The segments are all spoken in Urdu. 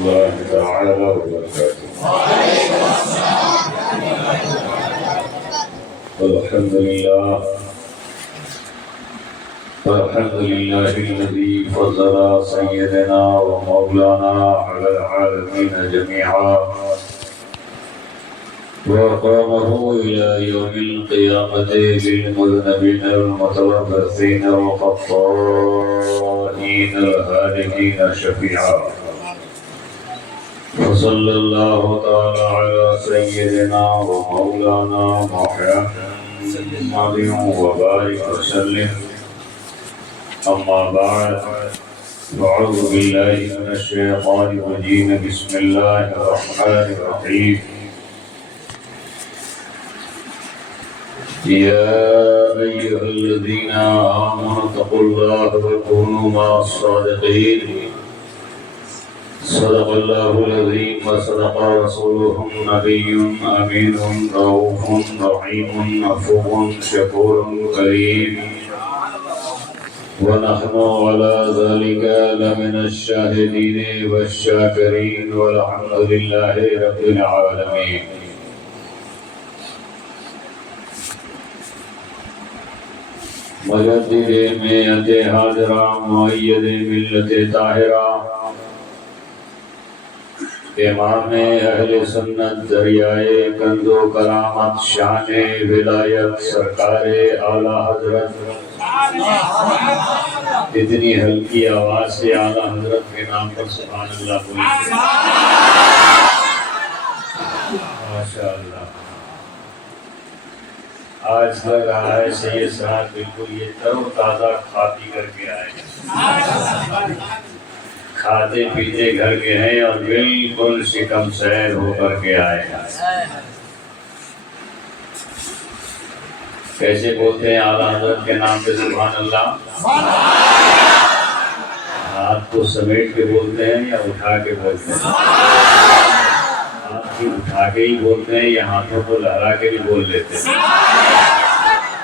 الله تعالى وبركاته. الحمد لله الذي فضل سيدنا ومولانا على العالمين جميعا وقامه إلى يوم القيامة للمذنبين المتلبسين والخطائين الهالكين شفيعا. وصلى الله تعالى على سيدنا ومولانا محمد وبارك وسلم. أما بعد، أعوذ بالله من الشيطان الرجيم. بسم الله الرحمن الرحيم. يا أيها الذين آمنوا اتقوا الله وكونوا مع الصادقين. صدق الله العظيم وصدق رسوله النبي الأمين رؤوف رحيم عفو شكور كريم. ونحن على ذلك لمن الشاهدين والشاكرين والحمد لله رب العالمين. مجدد میت حاضرہ معید ملت طاہرہ امام اہل سنت دریائے کنز و کرامت شان ولایت سرکار اعلی حضرت. اتنی ہلکی آواز سے اعلی حضرت کے نام پر سبحان اللہ بولیے. ماشاء اللہ. آج لگ رہا ہے سید صاحب بالکل یہ تر و تازہ کھا پی کر کے آئے، کھاتے پیتے گھر کے ہیں اور بالکل شکم سیر ہو کر کے آئے ہیں. کیسے بولتے ہیں اعلیٰ حضرت کے نام پہ سبحان اللہ؟ ہاتھ کو سمیٹ کے بولتے ہیں یا اٹھا کے بولتے ہیں؟ ہاتھ کو اٹھا کے ہی بولتے ہیں یا ہاتھوں کو لہرا کے بھی بول لیتے ہیں؟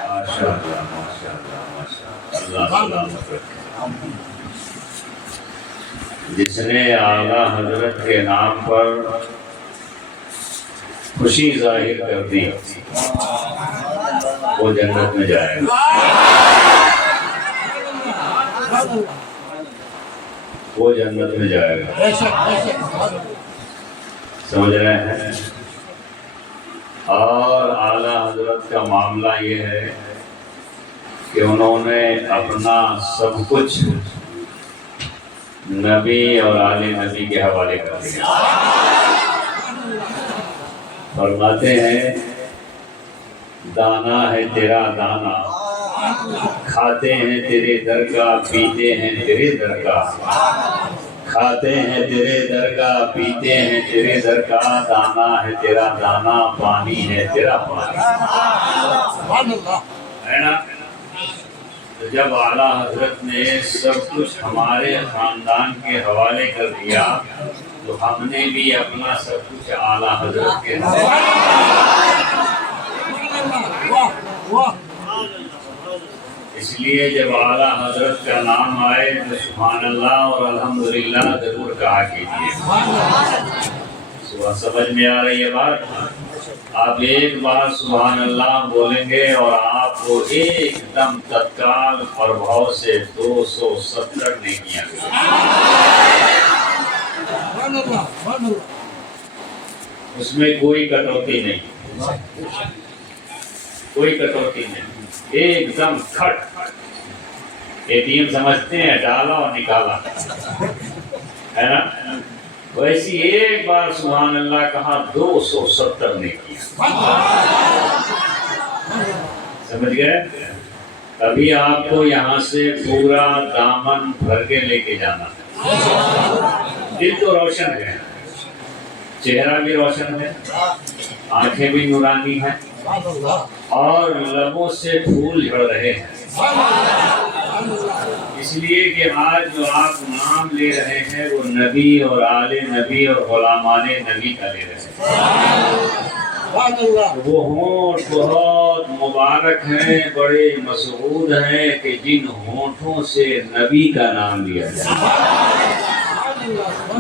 ماشاء اللہ ماشاء اللہ ماشاء اللہ. اللہ سلامت رکھے. جس نے اعلیٰ حضرت کے نام پر خوشی ظاہر کر دی وہ جنت میں جائے گا. وہ جنت میں جائے گا. سمجھ رہے ہیں؟ اور اعلیٰ حضرت کا معاملہ یہ ہے کہ انہوں نے اپنا سب کچھ نبی اور آل نبی کے حوالے کر دیا. فرماتے ہیں دانا ہے تیرا دانا، کھاتے ہیں تیرے در کا پیتے ہیں تیرے در کا، کھاتے ہیں تیرے در کا پیتے ہیں تیرے در کا، دانا ہے تیرا دانا پانی ہے تیرا پانی. ہے نا؟ جب اعلیٰ حضرت نے سب کچھ ہمارے خاندان کے حوالے کر دیا تو ہم نے بھی اپنا سب کچھ اعلیٰ حضرت کے حوالے. اس لیے جب اعلیٰ حضرت کا نام آئے تو سبحان اللہ اور الحمدللہ ضرور کہا کیجیے. سمجھ میں آ رہی ہے بات؟ آپ ایک بار سبحان اللہ بولیں گے اور آپ کو ایک دم تتکال پربھاؤ سے 270 نیکیاں ملیں. اس میں کوئی کٹوتی نہیں، کوئی کٹوتی نہیں. ایک دم کھٹ. ATM سمجھتے ہیں ڈالا اور نکالا، ہے نا؟ ویسی ایک بار سبحان اللہ کہا 270 نیکیاں. سمجھ گئے؟ ابھی آپ کو یہاں سے پورا دامن بھر کے لے کے جانا ہے. دل تو روشن ہے، چہرہ بھی روشن ہے، آنکھیں بھی نورانی ہیں اور لبوں سے پھول جھڑ رہے ہیں. اس لیے کہ آج جو آپ نام لے رہے ہیں وہ نبی اور آل نبی اور غلامان نبی کا لے رہے ہیں. وہ ہونٹ بہت مبارک ہیں، بڑے مسعود ہیں کہ جن ہونٹوں سے نبی کا نام لیا جائے.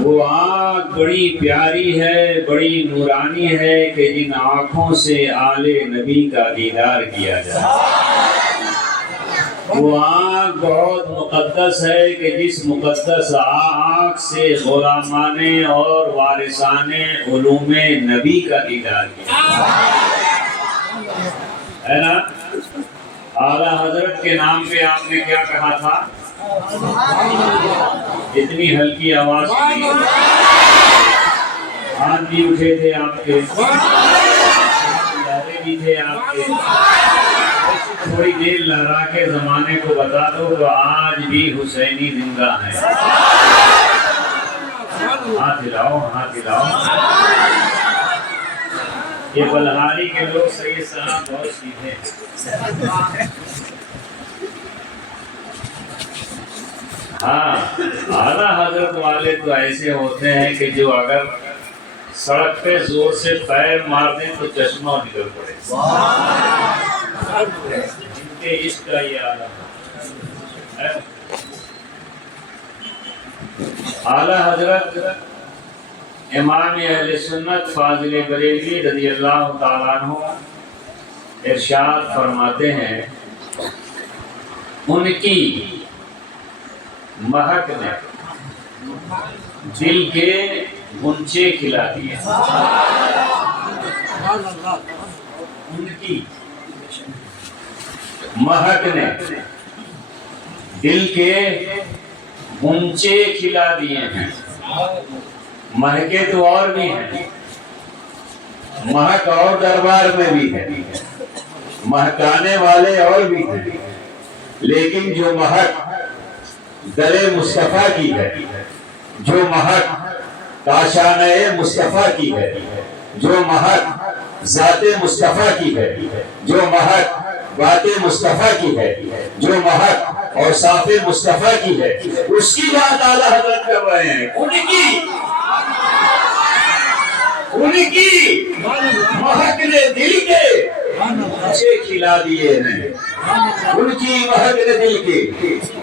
وہ آنکھ بڑی پیاری ہے، بڑی نورانی ہے کہ جن آنکھوں سے آل نبی کا دیدار کیا جائے۔ وہ آنکھ بہت مقدس ہے کہ جس مقدس آنکھ سے غلامان اور وارثان علوم نبی کا دیدار کیا ہے نا۔ اعلیٰ حضرت کے نام پہ آپ نے کیا کہا تھا؟ اتنی ہلکی آواز سنی، ہاتھ بھی اٹھے تھے آپ کے، چہرے بھی تھے آپ کے۔ تھوڑی دیر لہرا کے زمانے کو بتا دو تو آج بھی حسینی زندہ ہے۔ ہاتھ ہلاؤ، ہاتھ ہلاؤ۔ یہ بلہاری کے لوگ سید صاحب بہت سیدھے ہیں۔ ہاں، اعلیٰ حضرت والے تو ایسے ہوتے ہیں کہ جو اگر سڑک پہ زور سے پیر مار دیں تو چشمہ نکل پڑے۔ ان کے عشق کا یہ عالم ہے۔ اعلیٰ حضرت امام اہل سنت فاضل بریلوی رضی اللہ تعالیٰ عنہ ارشاد فرماتے ہیں، ان کی مہک نے دل کے غنچے کھلا دیے۔ ان کی مہک نے دل کے غنچے کھلا دیے ہیں۔ مہکے تو اور بھی ہیں، مہک اور دربار میں بھی ہے، مہکانے والے اور بھی ہیں، لیکن جو مہک در مصطفیٰ کی ہے، جو مہک کاشانہ مصطفیٰ کی ہے، جو مہک ذات مصطفیٰ کی ہے، جو مہک بات مصطفیٰ کی ہے، جو مہک اور صاف مصطفیٰ کی ہے، اس کی بات اعلیٰ حضرت کر رہے ہیں۔ ان کی مہک نے دل کے غنچے کھلا دیے ہیں۔ ان کی مہک نے دل کے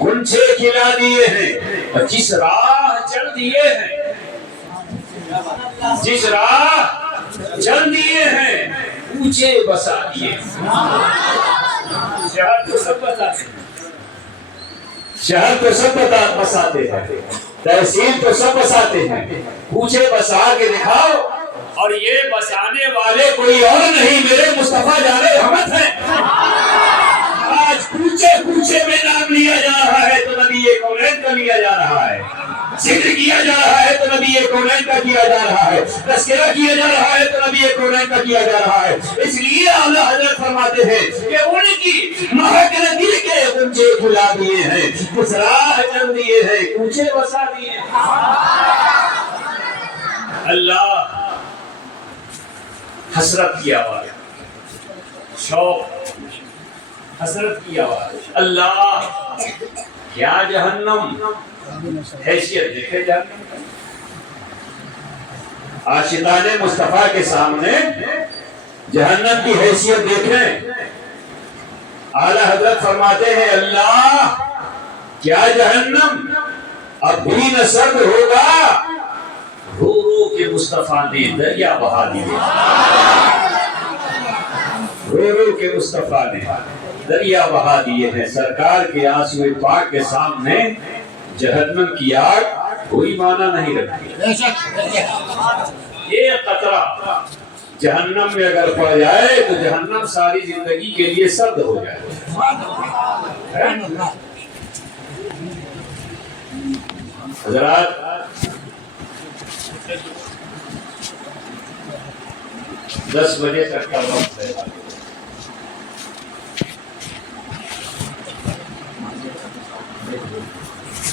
غنچے کھلا دیے ہیں، اور جس راہ چل دیے ہیں، جس راہ چل دیے ہیں، اونچے بسا دیے۔ شہر تو سب بساتے ہیں، شہر تو سب بساتے ہیں، تحصیل تو سب بساتے ہیں، اونچے بسا کے دکھاؤ، اور یہ بسانے والے کوئی اور نہیں، میرے مصطفیٰ جان رحمت ہیں۔ آج کوچے کوچے میں نام لیا جا رہا ہے تو نبی کونین کا لیا جا رہا ہے، ذکر کیا جا رہا ہے تو نبی کونین کا کیا جا رہا ہے، تذکرہ کیا جا رہا ہے تو نبی کونین کا کیا جا رہا ہے۔ اس لیے اعلیٰ حضرت فرماتے ہیں کہ ان کی مہک نے دل کے غنچے کھلا دیے ہیں، اس راہ چل دیے ہیں، کوچے بسا دیے ہیں۔ اللہ حسرت کی آواز، شوق حسرت کی آواز، اللہ کیا جہنم حیثیت دیکھے جہنم۔ عاشقان مصطفیٰ کے سامنے جہنم کی حیثیت دیکھیں۔ اعلیٰ حضرت فرماتے ہیں، اللہ کیا جہنم اب بھی نہ سرد ہوگا، رو رو کے مصطفیٰ نے دریا بہا دیے۔ رو رو کے مصطفیٰ نے دریا بہا دیے ہیں۔ سرکار کے آنسوئے پاک کے سامنے جہنم کی آگ کوئی معنی نہیں رکھتی۔ یہ قطرہ جہنم میں اگر پڑ جائے تو جہنم ساری زندگی کے لیے سرد ہو جائے۔ حضرات، دس بجے تک کا وقت ہے۔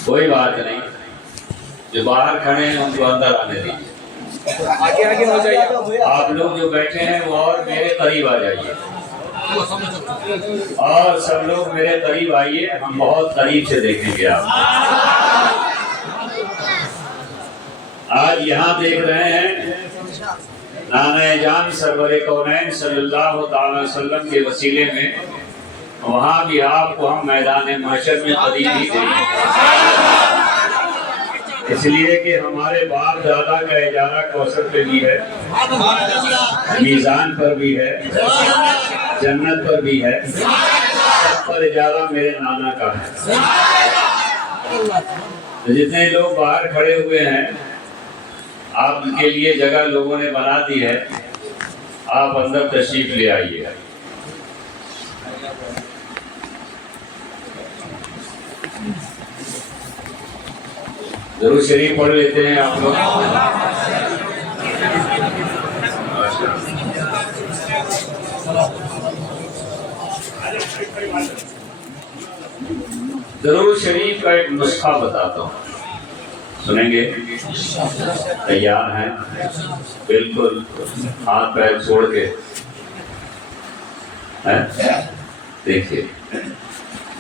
کوئی بات نہیں، جو باہر کھڑے ہیں ان کو اندر آنے دیجیے۔ آگے ہو جائیے۔ آپ لوگ جو بیٹھے ہیں وہ اور میرے قریب آ جائیے، اور سب لوگ میرے قریب آئیے، ہم بہت قریب سے دیکھیں گے۔ آپ آج یہاں دیکھ رہے ہیں نانا جان سرور کونین صلی اللہ تعالی وسلم کے وسیلے میں، وہاں بھی آپ کو ہم میدان محشر میں قریب ہی دیں گے۔ اس لیے کہ ہمارے باپ دادا کا اجارہ کوثر پہ بھی ہے، میزان پر بھی ہے، جنت پر بھی ہے، سب پر اجارہ میرے نانا کا ہے۔ جتنے لوگ باہر کھڑے ہوئے ہیں، آپ کے لیے جگہ لوگوں نے بنا دی ہے، آپ اندر تشریف لے آئیے۔ ضرور شریف پڑھ لیتے ہیں آپ لوگ۔ ضرور شریف کا ایک نسخہ بتاتا ہوں، سنیں گے؟ تیار ہیں؟ بالکل ہاتھ پیر چھوڑ کے دیکھیے،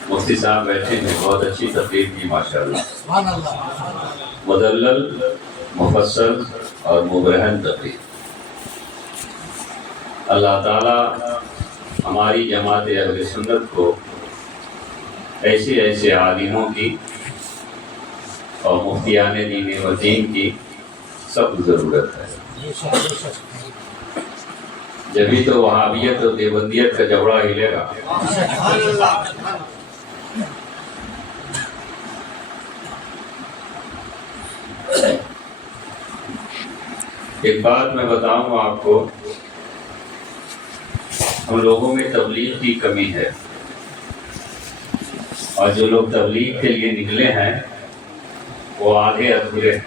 مفتی صاحب بیٹھے ہیں، بہت اچھی تقریر کی ماشاءاللہ، مدلل، مفصل اور مبرہن تقریر۔ اللہ تعالی ہماری جماعت اہل سنت کو ایسے ایسے عالموں کی اور مفتیان دین و دین کی سب ضرورت ہے، جبھی تو وہابیت اور دیوبندیت کا جبڑا ہلے گا۔ ایک بات میں بتاؤں آپ کو، ہم لوگوں میں تبلیغ کی کمی ہے، اور جو لوگ تبلیغ کے لیے نکلے ہیں وہ آدھے ادھورے ہیں،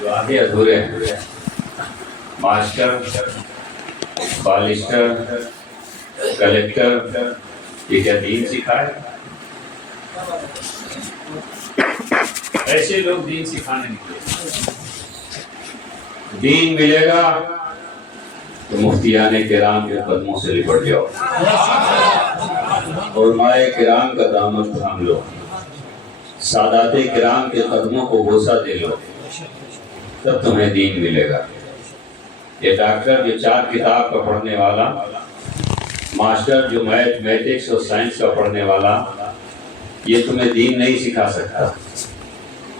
جو آدھے ادھورے ہیں، ماسٹر، بالسٹر، کلیکٹر، یہ کیا دین سکھائے؟ ایسے لوگ دین سکھانے نکلے۔ دین ملے گا تو مفتیان کرام کے قدموں سے لپٹ جاؤ، علماء کرام کا دامن تھام لو، سادات کرام کے قدموں کو بوسہ دے لو، تب تمہیں دین ملے گا۔ یہ ڈاکٹر جو 4 کتاب کا پڑھنے والا، ماسٹر جو میتھمیٹکس اور سائنس کا پڑھنے والا، یہ تمہیں دین نہیں سکھا سکتا،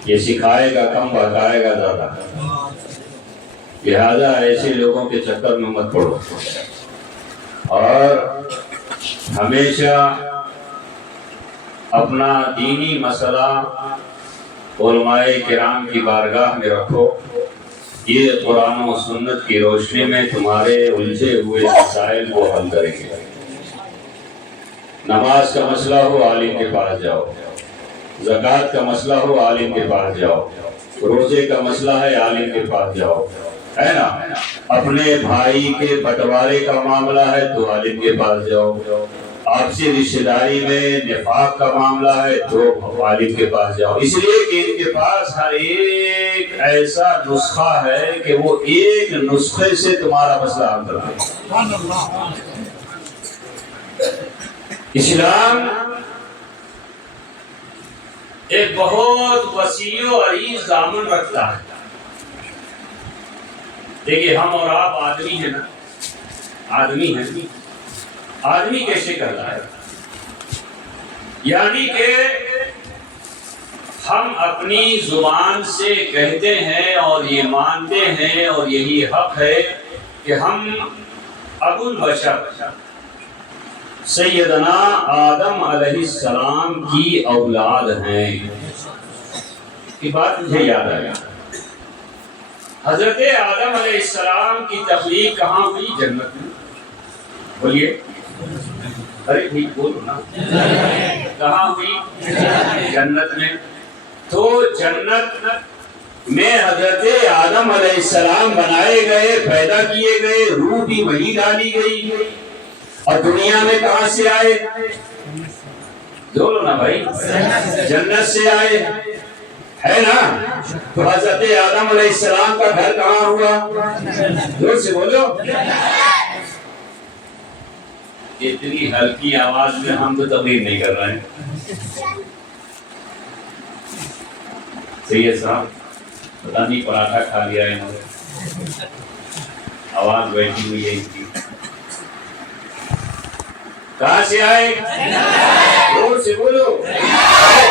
یہ سکھائے گا کم، بتائے گا زیادہ۔ لہذا ایسے لوگوں کے چکر میں مت پڑو، اور ہمیشہ اپنا دینی مسئلہ علماء کرام کی بارگاہ میں رکھو، یہ قرآن و سنت کی روشنی میں تمہارے الجھے ہوئے مسائل کو حل کریں گے۔ نماز کا مسئلہ ہو، عالم کے پاس جاؤ، زکوٰۃ کا مسئلہ ہو، عالم کے پاس جاؤ، روزے کا مسئلہ ہے، عالم کے پاس جاؤ، ہے نا؟ اپنے بھائی کے بٹوارے کا معاملہ ہے تو عالم کے پاس جاؤ، آپسی رشتہ داری میں نفاق کا معاملہ ہے تو عالم کے پاس جاؤ، اس لیے کہ ان کے پاس ہر ایک ایسا نسخہ ہے کہ وہ ایک نسخے سے تمہارا مسئلہ حل کرتے ہیں۔ اسلام ایک بہت وسیع و عریض دامن رکھتا ہے۔ دیکھیے، ہم اور آپ آدمی ہیں نا، آدمی ہیں، آدمی کیسے کرتا ہے؟ یعنی کہ ہم اپنی زبان سے کہتے ہیں اور یہ مانتے ہیں اور یہی حق ہے کہ ہم ابو البشر سیدنا آدم علیہ السلام کی اولاد ہیں۔ یہ بات مجھے یاد آیا، حضرت آدم علیہ السلام کی تخلیق کہاں ہوئی؟ جنت میں۔ بولیے، ارے ٹھیک بولو نا، کہاں ہوئی؟ جنت میں۔ تو جنت میں حضرت آدم علیہ السلام بنائے گئے، پیدا کیے گئے، روح بھی وہی ڈالی گئی، اور دنیا میں کہاں سے آئے؟ بولو نا بھائی، جنت سے آئے، ہے نا؟ تو حضرت آدم علیہ السلام کا گھر کہاں ہوا؟ زور سے بولو۔ اتنی ہلکی آواز میں ہم تو تقریر نہیں کر رہے ہیں۔ سید صاحب پتہ نہیں پراٹھا کھا لیا انہوں نے، آواز بیٹھی ہوئی ہے ان کی۔ کہاں سے آئے؟ زور سے بولو،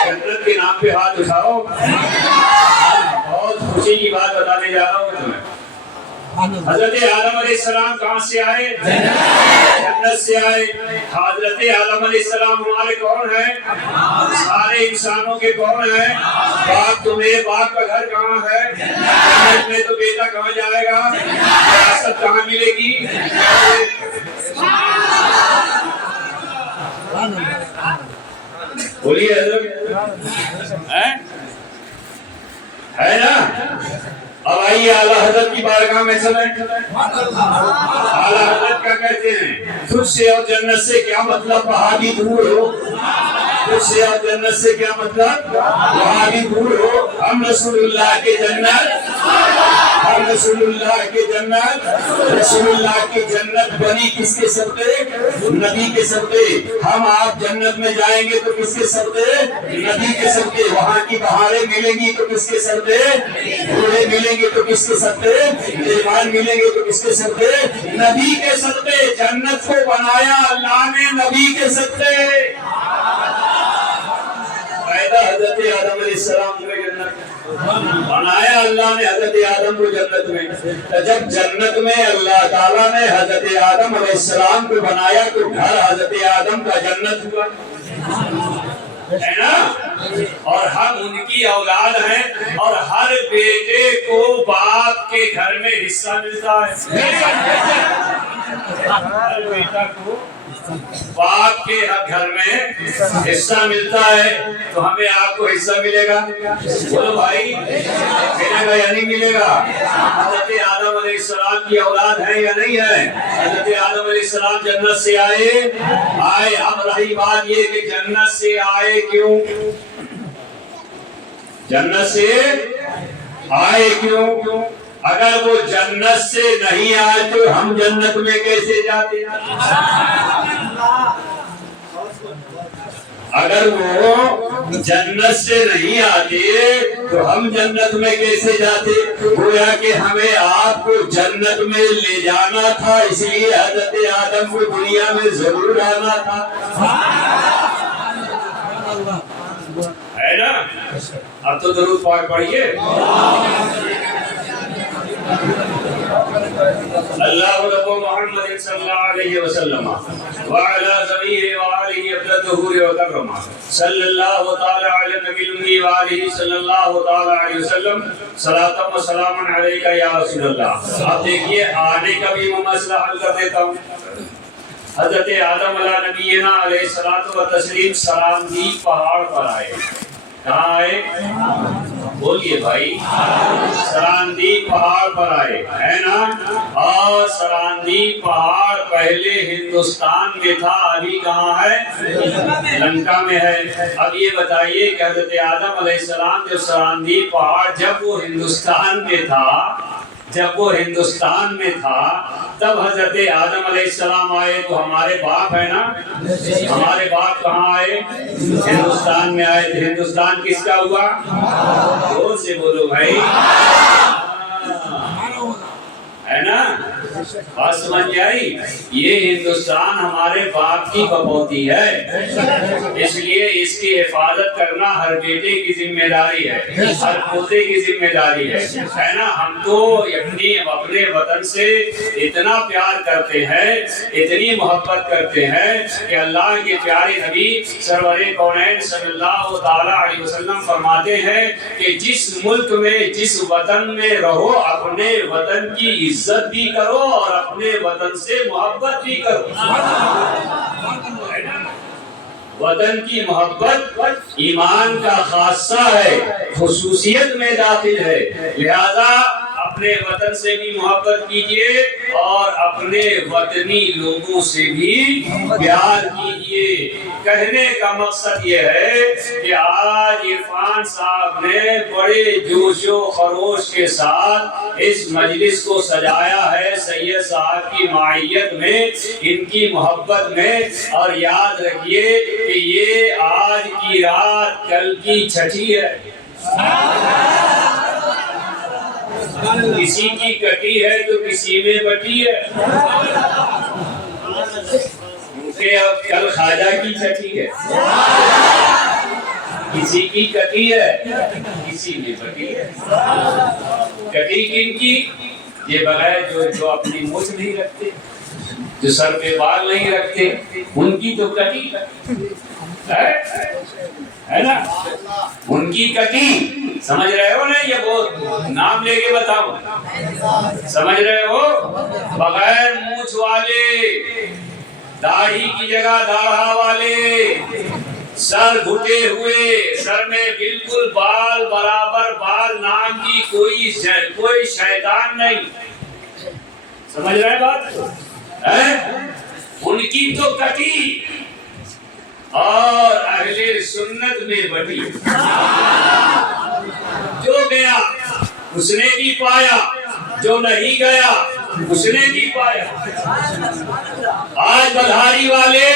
جنت کے نام پہ ہاتھ اٹھاؤ۔ بہت خوشی کی بات بتانے جا رہا ہوں تمہیں۔ حضرت آدم علیہ السلام کہاں سے آئے؟ جنت سے آئے۔ حضرت آدم علیہ السلام ہمارے کون ہیں؟ سارے انسانوں کے کون ہیں؟ باپ تمہیں، باپ کا گھر کہاں ہے؟ جنت میں تو بیٹا کہاں جائے گا؟ وراثت کہاں ملے گی؟ بولیے حضرت، ہے نا؟ اب آئیے اعلیٰ حضرت کی بارگاہ میں چلیں۔ اعلیٰ حضرت کیا کہتے ہیں؟ تجھ سے اور جنت سے کیا مطلب وہابی دور ہو؟ تجھ سے اور جنت سے کیا مطلب وہابی دور ہو؟ ہم رسول اللہ کے جنت، ہم رسول اللہ کے جنت، رسول اللہ کی جنت بنی کس کے صدقے؟ نبی کے صدقے۔ ہم آپ جنت میں جائیں گے تو کس کے صدقے؟ نبی کے صدقے۔ وہاں کی بہاریں ملیں گی تو کس کے صدقے؟ گھوڑے ملیں گے تو کس کے صدقے؟ میزبان ملیں گے تو کس کے صدقے؟ نبی کے صدقے۔ جنت کو بنایا اللہ نے نبی کے صدقے۔ پیدا حضرت آدم علیہ السلام کو جنت بنایا اللہ نے، حضرت آدم کو جنت میں۔ جب جنت میں اللہ تعالیٰ نے حضرت آدم علیہ السلام کو بنایا تو گھر حضرت آدم کا جنت ہوا، ہے نا؟ اور ہم ان کی اولاد ہیں، اور ہر بیٹے کو باپ کے گھر میں حصہ ملتا ہے۔ ہر بیٹا کو باپ کے گھر میں حصہ ملتا ہے، تو ہمیں آپ کو حصہ ملے گا؟ بولو بھائی، ملے گا یا نہیں ملے گا؟ حضرت آدم علیہ السلام کی اولاد ہے یا نہیں ہے؟ حضرت آدم علیہ السلام جنت سے آئے۔ اب رہی بات یہ کہ جنت سے آئے کیوں؟ جنت سے آئے کیوں؟ اگر وہ جنت سے نہیں آئے تو ہم جنت میں کیسے جاتے؟ اگر وہ جنت سے نہیں آتے تو ہم جنت میں کیسے جاتے؟ گویا کہ ہمیں آپ کو جنت میں لے جانا تھا، اس لیے حضرت آدم کو دنیا میں ضرور آنا تھا، ہے نا؟ اب تو درود پاک پڑھیے۔ اللہ رب محمد صلی اللہ علیہ وسلم وعلى جميع وآلہ افضل ظہور و کرم صلی اللہ تعالی علی نبی الامی وآلہ صلی اللہ تعالی علیہ وسلم صلاۃ و سلام علیکہ یا رسول اللہ۔ اب دیکھیے آنے کا بھی میں مسئلہ حل کر دیتا ہوں۔ حضرت آدم علیہ نبینا علیہ الصلوۃ والتسلیم سراندی پہاڑ پر آئے۔ کہاں آئے؟ بولیے بھائی، سراندی پہاڑ پر آئے، ہے نا؟ اور سراندی پہاڑ پہلے ہندوستان میں تھا، ابھی کہاں ہے؟ لنکا میں ہے۔ اب یہ بتائیے کہ حضرت آدم علیہ السلام جو سراندی پہاڑ جب وہ ہندوستان میں تھا تب حضرت آدم علیہ السلام آئے تو ہمارے باپ ہے نا؟ ہمارے باپ کہاں آئے؟ ہندوستان میں آئے۔ تو ہندوستان کس کا ہوا؟ زور سے بولو بھائی، ہے نا؟ بات سمجھ آئی؟ یہ ہندوستان ہمارے باپ کی بپوتی ہے، اس لیے اس کی حفاظت کرنا ہر بیٹے کی ذمہ داری ہے، ہر پوتے کی ذمہ داری ہے نا؟ ہم تو اپنے وطن سے اتنا پیار کرتے ہیں، اتنی محبت کرتے ہیں کہ اللہ کے پیارے نبی سرور کونین صلی اللہ تعالی علیہ وسلم فرماتے ہیں کہ جس ملک میں، جس وطن میں رہو، اپنے وطن کی عزت بھی کرو اور اپنے وطن سے محبت بھی کرو۔ وطن کی محبت ایمان کا خاصہ ہے، خصوصیت میں داخل ہے، لہذا اپنے وطن سے بھی محبت کیجئے اور اپنے وطنی لوگوں سے بھی پیار کیجئے۔ کہنے کا مقصد یہ ہے کہ آج عرفان صاحب نے بڑے جوش و خروش کے ساتھ اس مجلس کو سجایا ہے سید صاحب کی معیت میں، ان کی محبت میں، اور یاد رکھیے کہ یہ آج کی رات کل کی چھٹی ہے۔ کسی کی کٹی ہے تو کسی میں بٹی ہے، کیونکہ کہ اب کل خواجہ کی چھٹی ہے، کسی کی کٹی ہے، کسی میں بٹی ہے۔ کٹی کن کی؟ یہ بغیر جو اپنی مجھ نہیں رکھتے، جو سر پہ بال نہیں رکھتے، ان کی تو کٹی ہے نا، ان کی کٹی۔ سمجھ رہے ہو نا؟ یہ وہ نام لے کے بتاؤ، سمجھ رہے ہو؟ بغیر مونچھ والے، داڑھی کی جگہ داڑھا والے، سر گھٹے ہوئے، سر میں بالکل بال برابر بال نام کی کوئی شیطان نہیں۔ سمجھ رہے بات؟ ان کی تو کٹی اور اہل سنت میں بٹی۔ جو گیا اس نے بھی پایا، جو نہیں گیا اس نے بھی پایا۔ آج بلہاری والے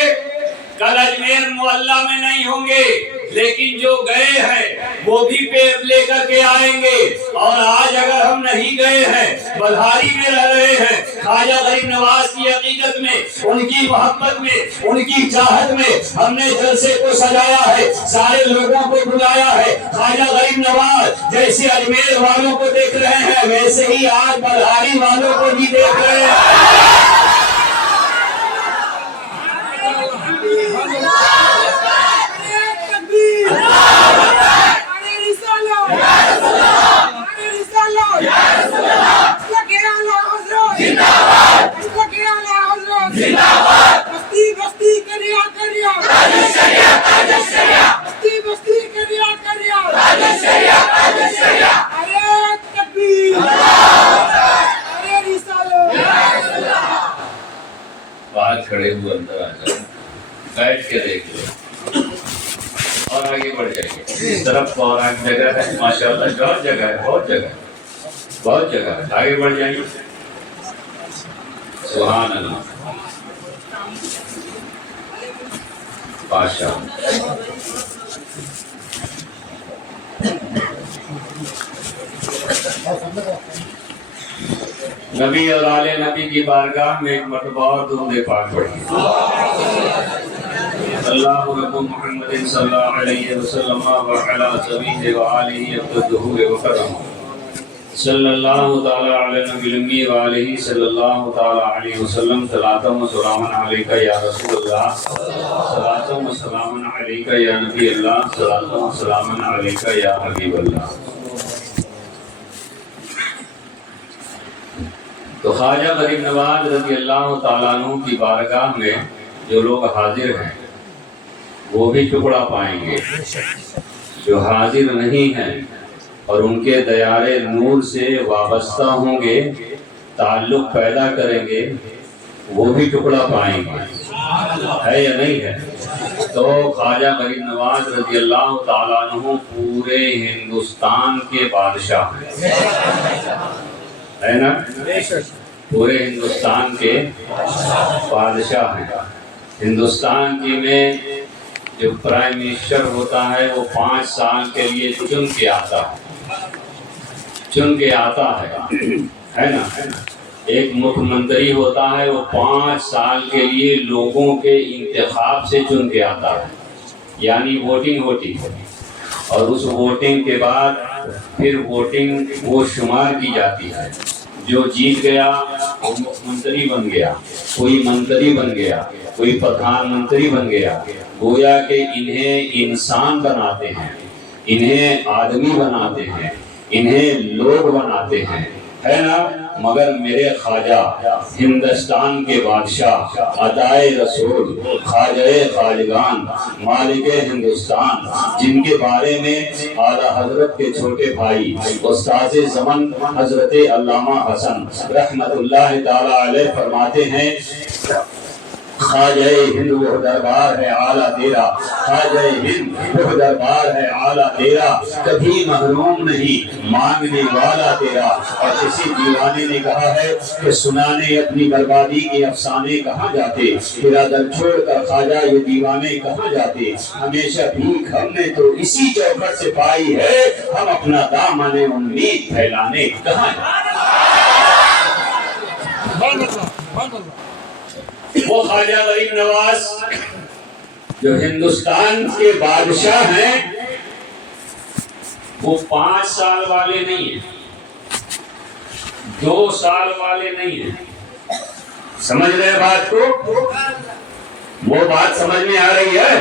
کل اجمیر معلیٰ میں نہیں ہوں گے، لیکن جو گئے ہیں وہ بھی پیپ لے کر کے آئیں گے۔ اور آج اگر ہم نہیں گئے ہیں، بلہاری میں رہ رہے ہیں، خواجہ غریب نواز کی عقیدت میں، ان کی محبت میں، ان کی چاہت میں ہم نے جلسے کو سجایا ہے، سارے لوگوں کو بلایا ہے۔ خواجہ غریب نواز جیسے اجمیر والوں کو دیکھ رہے ہیں، ویسے ہی آج بلہاری والوں کو بھی دیکھ رہے ہیں۔ باہر کھڑے ہوئے اندر آ جائیں، بیٹھ کے دیکھ لو اور آگے بڑھ جائیے۔ اس طرف اور آگے جگہ ہے، ماشاءاللہ بہت جگہ ہے، بہت جگہ ہے، بہت جگہ ہے، آگے بڑھ جائیے۔ سبحان اللہ، بادشاہ نبی اور آل نبی کی بارگاہ میں ایک مرتبہ اور درود پاک پڑھی۔ اللہ رب محمد صلی اللہ علیہ وسلم وعلی سبیہ وآلہ افضلہ وکرم صلی اللہ تعالی علی نبی الامی وآلہ صلی اللہ تعالی علیہ وسلم۔ صلاۃ و سلام علیک یا رسول اللہ، صلاۃ و سلام علیک یا نبی اللہ، صلاۃ و سلام علیک یا حبیب اللہ۔ تو خواجہ غریب نواز رضی اللہ تعالیٰ عنہ کی بارگاہ میں جو لوگ حاضر ہیں وہ بھی ٹکڑا پائیں گے، جو حاضر نہیں ہیں اور ان کے دیار نور سے وابستہ ہوں گے، تعلق پیدا کریں گے، وہ بھی ٹکڑا پائیں گے۔ ہے یا نہیں ہے؟ تو خواجہ غریب نواز رضی اللہ تعالیٰ عنہ پورے ہندوستان کے بادشاہ ہیں، ہے نا؟ پورے ہندوستان کے بادشاہ ہیں۔ ہندوستان کی میں جو پرائم منسٹر ہوتا ہے وہ 5 سال کے لیے چن کے آتا ہے نا؟ ایک مکھ منتری ہوتا ہے، وہ 5 سال کے لیے لوگوں کے انتخاب سے چن کے آتا ہے، یعنی ووٹنگ ہوتی ہے، اور اس ووٹنگ کے بعد پھر ووٹنگ وہ شمار کی جاتی ہے۔ جو جیت گیا وہ مکھ منتری بن گیا، کوئی منتری بن گیا، کوئی پردھان منتری بن گیا۔ گویا کہ انہیں انسان بناتے ہیں، انہیں آدمی بناتے ہیں، انہیں لوگ بناتے ہیں، ہے نا؟ مگر میرے خواجہ ہندوستان کے بادشاہ، عطائے رسول، خواجہ خواجگان، مالک ہندوستان، جن کے بارے میں اعلیٰ حضرت کے چھوٹے بھائی استاذ زمن حضرت علامہ حسن رحمت اللہ تعالی علیہ فرماتے ہیں، خواجہ ہند وہ دربار ہے اعلیٰ تیرا، خواجہ ہند وہ دربار ہے اعلیٰ تیرا، کبھی محروم نہیں مانگنے والا تیرا۔ اور کسی دیوانے نے کہا ہے کہ سنانے اپنی بربادی کے افسانے کہاں جاتے، تیرا در چھوڑ کر خواجہ یہ دیوانے کہاں جاتے، ہمیشہ بھیک ہم نے تو اسی چوکھٹ سے پائی ہے، ہم اپنا دامن امید پھیلانے کہاں جاتے۔ وہ خواجہ غریب نواز جو ہندوستان کے بادشاہ ہیں وہ 5 سال والے نہیں ہیں، 2 سال والے نہیں ہیں. سمجھ رہے ہیں بات کو؟ وہ بات سمجھ میں آ رہی ہے؟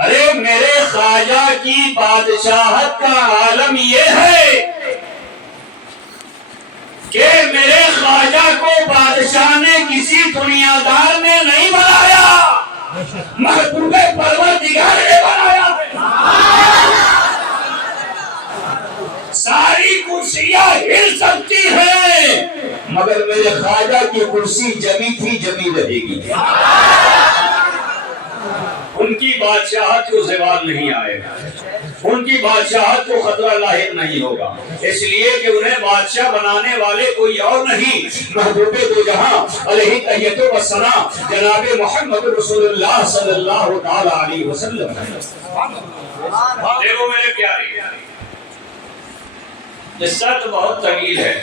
ارے میرے خواجہ کی بادشاہت کا عالم یہ ہے کہ میرے خواجہ کو بادشاہ نے کسی دنیا دار نے نہیں بنایا، محبوب پروردگار نے بنایا ہے. ساری کرسیاں ہل سکتی ہیں مگر میرے خواجہ کی کرسی جمی تھی جمی رہے گی. ان کی بادشاہت کو زوال نہیں آئے گا، ان کی بادشاہت کو خطرہ لاحق نہیں ہوگا، اس لیے کہ انہیں بادشاہ بنانے والے کوئی اور نہیں، محبوب دو جہاں علیہ تحیت و ثنا جناب محمد رسول اللہ صلی اللہ تعالی علیہ وسلم. دیکھو میرے پیارے، قصہ تو بہت طویل ہے.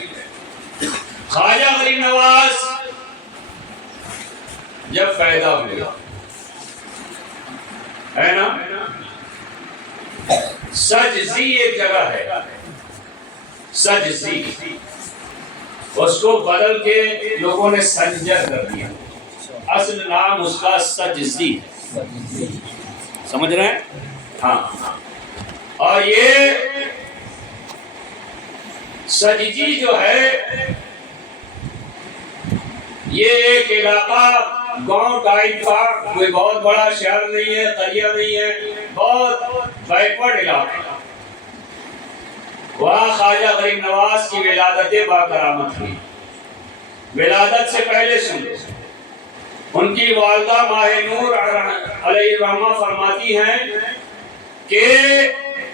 خواجہ غریب نواز جب پیدا ہوئے ہے نا، سجزی ایک جگہ ہے، سجزی، اس کو بدل کے لوگوں نے سنجر کر دیا، اصل نام اس کا سجزی. سمجھ رہے ہیں؟ ہاں. اور یہ سجزی جو ہے یہ ایک علاقہ گاؤں ٹائپ کا، کوئی بہت بڑا شہر نہیں ہے، قریہ نہیں ہے، بہت بیکورڈ علاقہ. وہاں خواجہ غریب نواز کی ولادت باکرامت ہوئی. ولادت سے پہلے سنو، ان کی والدہ ماہ نور علیہ الرحمہ فرماتی ہیں کہ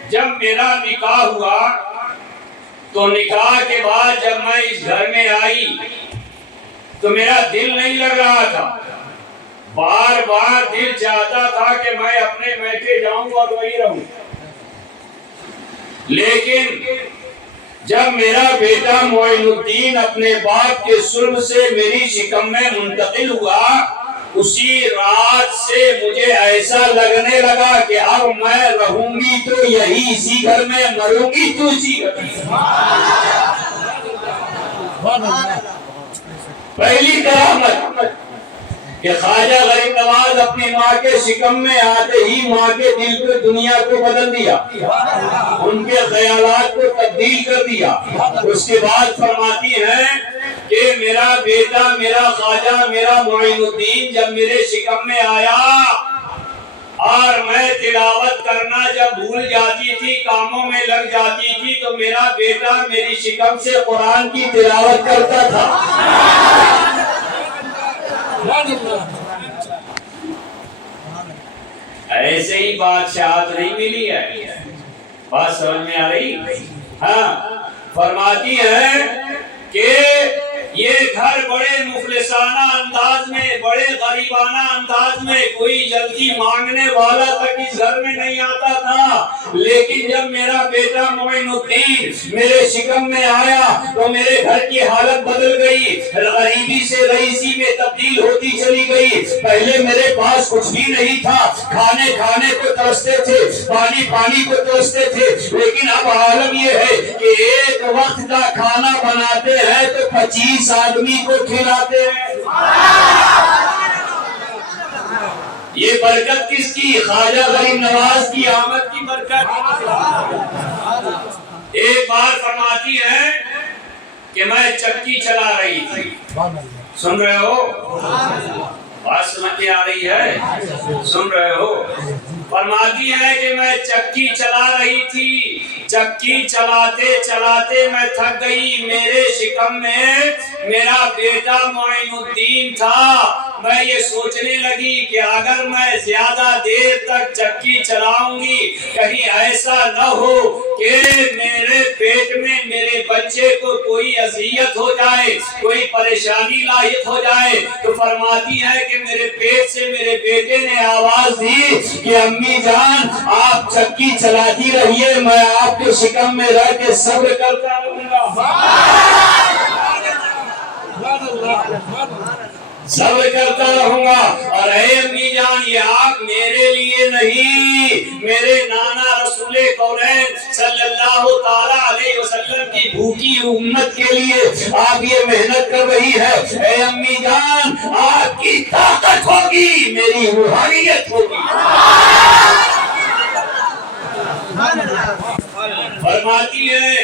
جب میرا نکاح ہوا تو نکاح کے بعد جب میں اس گھر میں آئی تو میرا دل نہیں لگ رہا تھا، بار بار دل چاہتا تھا کہ میں اپنے میکے جاؤں اور وہی رہوں. لیکن جب میرا بیٹا معین الدین اپنے باپ کے سلب سے میری شکم میں منتقل ہوا، اسی رات سے مجھے ایسا لگنے لگا کہ اب میں رہوں گی تو یہی اسی گھر میں، مروں گی تو اسی گھر میں. پہلی کرامت کہ خواجہ غریب نواز اپنی ماں کے شکم میں آتے ہی ماں کے دل کو، دنیا کو بدل دیا، ان کے خیالات کو تبدیل کر دیا. اس کے بعد فرماتی ہیں کہ میرا بیٹا، میرا خواجہ، میرا معین الدین جب میرے شکم میں آیا اور میں تلاوت کرنا جب بھول جاتی تھی، کاموں میں لگ جاتی تھی، تو میرا بیٹا میری شکم سے قرآن کی تلاوت کرتا تھا. ایسے ہی بادشاہت نہیں ملی ہے. بات سمجھ میں آ رہی؟ ہاں. فرماتی ہے کہ یہ گھر بڑے مفلسانہ انداز میں، بڑے غریبانہ انداز میں، کوئی جلدی مانگنے والا تک اس گھر میں نہیں آتا تھا. لیکن جب میرا بیٹا معین الدین میرے شکم میں آیا تو میرے گھر کی حالت بدل گئی، غریبی سے رئیسی میں تبدیل ہوتی چلی گئی. پہلے میرے پاس کچھ بھی نہیں تھا، کھانے کو ترستے تھے، پانی کو ترستے تھے، لیکن اب عالم یہ ہے کہ ایک وقت کا کھانا بناتے ہیں تو 25 آدمی کو کھلاتے ہیں. یہ برکت کس کی؟ خواجہ غریب نواز کی آمد کی برکت. ایک بار فرماتی ہے کہ میں چکی چلا رہی تھی. سن رہے ہو؟ بات سمجھ میں آ رہی ہے؟ سن رہے ہو؟ فرماتی ہے کہ میں چکی چلا رہی تھی، چکی چلاتے چلاتے میں تھک گئی. میرے شکم میں میرا بیٹا معین الدین تھا. میں یہ سوچنے لگی کہ اگر میں زیادہ دیر تک چکی چلاؤں گی کہیں ایسا نہ ہو کہ میرے پیٹ میں میرے بچے کو کوئی اذیت ہو جائے، کوئی پریشانی لاحق ہو جائے. تو فرماتی ہے کہ میرے پیٹ سے میرے بیٹے نے آواز دی کہ امی جان آپ چکی چلاتی رہیے، میں آپ کے شکم میں رہ کے صبر کرتا رہوں گا. صبر کرتا رہوں گا۔ اور اے امی جان، یہ آگ میرے لیے نہیں، میرے نانا رسول کونین صلی اللہ تعالی علیہ وسلم کی بھوکی امت کے لیے آپ یہ محنت کر رہی ہے۔ اے امی جان، آپ کی طاقت ہوگی، میری روحانیت ہوگی۔ فرماتی ہے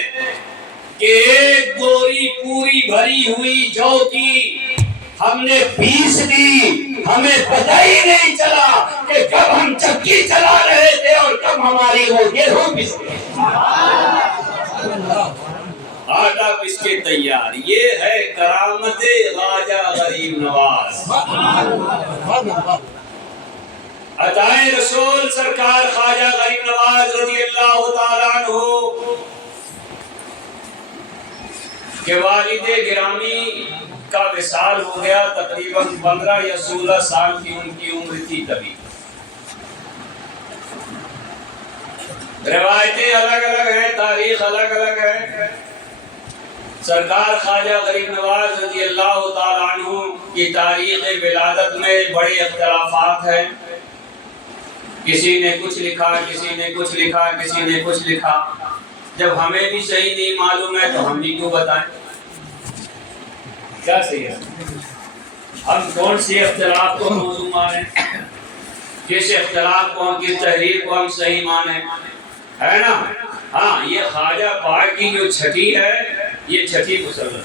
کہ ایک بوری پوری بھری ہوئی جو کی ہم نے پیس دی، ہمیں پتہ ہی نہیں چلا کہ کب ہم چکی چلا رہے تھے اور کب ہماری وہ گیہوں پس گئی۔ آٹا پس کے تیار، یہ ہے کرامت خواجہ غریب نواز۔ عطائے رسول سرکار خواجہ غریب نواز رضی اللہ تعالیٰ عنہ کہ والد گرامی کا وصال ہو گیا، تقریباً 15 یا 16 سال کی ان کی عمر تھی تبھی۔ روایتیں الگ الگ ہیں، تاریخ الگ الگ ہے۔ سرکار خواجہ غریب نواز رضی اللہ تعالیٰ عنہ کی تاریخ ولادت میں بڑے اختلافات ہیں۔ کسی نے کچھ لکھا، کسی نے کچھ لکھا، کسی نے کچھ لکھا۔ جب ہمیں بھی صحیح نہیں معلوم ہے تو ہم بھی کیوں بتائیں؟ کیا صحیح ہے؟ ہم کون سے اختلاف کو موضوع مانیں، کس اختلاف کو، کس تحریر کو ہم صحیح مانیں، ہے نا؟ ہاں، یہ خواجہ پاک کی جو چھٹی ہے، یہ چھٹی مسلم ہے،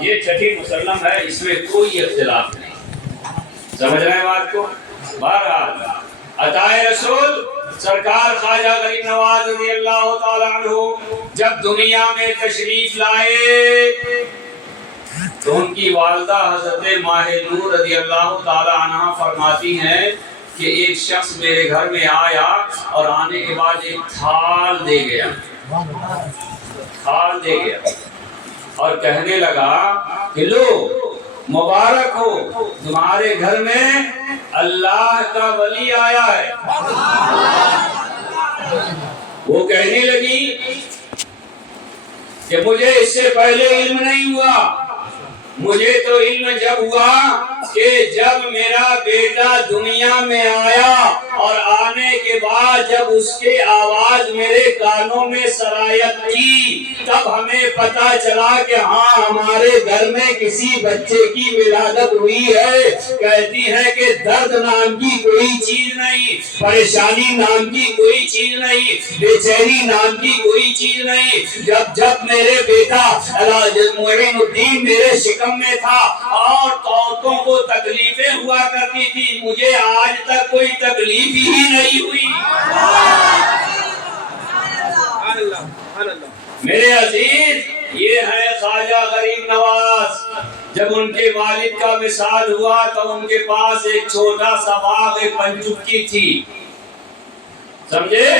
یہ چھٹی مسلم ہے، اس میں کوئی اختلاف نہیں۔ سمجھ رہے ہیں بات کو؟ بہرحال عطائے رسول سرکار خواجہ غریب نواز رضی اللہ تعالیٰ عنہ جب دنیا میں تشریف لائے تو ان کی والدہ حضرت ماہ نور رضی اللہ تعالیٰ عنہ فرماتی ہیں کہ ایک شخص میرے گھر میں آیا اور آنے کے بعد ایک تھال دے گیا، تھال دے گیا اور کہنے لگا کہ لو مبارک ہو، تمہارے گھر میں اللہ کا ولی آیا ہے۔ وہ کہنے لگی کہ مجھے اس سے پہلے علم نہیں ہوا، مجھے تو علم جب ہوا کہ جب میرا بیٹا دنیا میں آیا اور آنے کے بعد جب اس کے آواز میرے کانوں میں سرایت کی تب ہمیں پتا چلا کہ ہاں ہمارے گھر میں کسی بچے کی ولادت ہوئی ہے۔ کہتی ہے کہ درد نام کی کوئی چیز نہیں، پریشانی نام کی کوئی چیز نہیں، بے چینی نام کی کوئی چیز نہیں۔ جب میرے بیٹا معین الدین میرے شکم میں تھا اور عورتوں کو تکلیفیں ہوا کرتی تھی، مجھے آج تک کوئی تکلیف ہی نہیں ہوئی۔ میرے عزیز، یہ ہے خواجہ غریب نواز۔ جب ان کے والد کا وصال ہوا تو ان کے پاس ایک چھوٹا سا باغ پنچکی تھی، سمجھے؟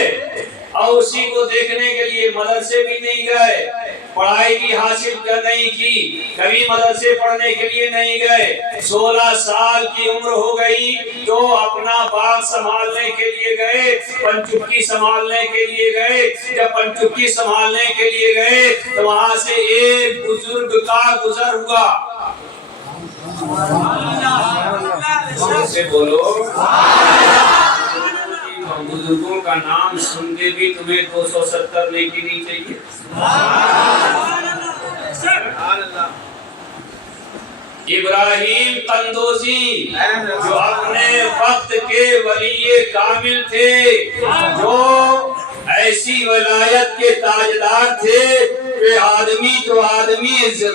اور اسی کو دیکھنے کے لیے مدرسے بھی نہیں گئے، پڑھائی بھی حاصل نہیں کی، کبھی مدرسے پڑھنے کے لیے نہیں گئے۔ 16 سال کی عمر ہو گئی تو اپنا باغ سنبھالنے کے لیے گئے، پنچکی سنبھالنے کے لیے گئے۔ جب پنچکی سنبھالنے کے لیے گئے تو وہاں سے ایک بزرگ کا گزر ہوا۔ سے بولو، بزرگوں کا نام سن کے بھی تمہیں 270 نیکی نہیں چاہیے؟ ابراہیم قندوزی جو اپنے وقت کے ولی کامل تھے، جو ایسی ولایت کے تاجدار تھے کہ آدمی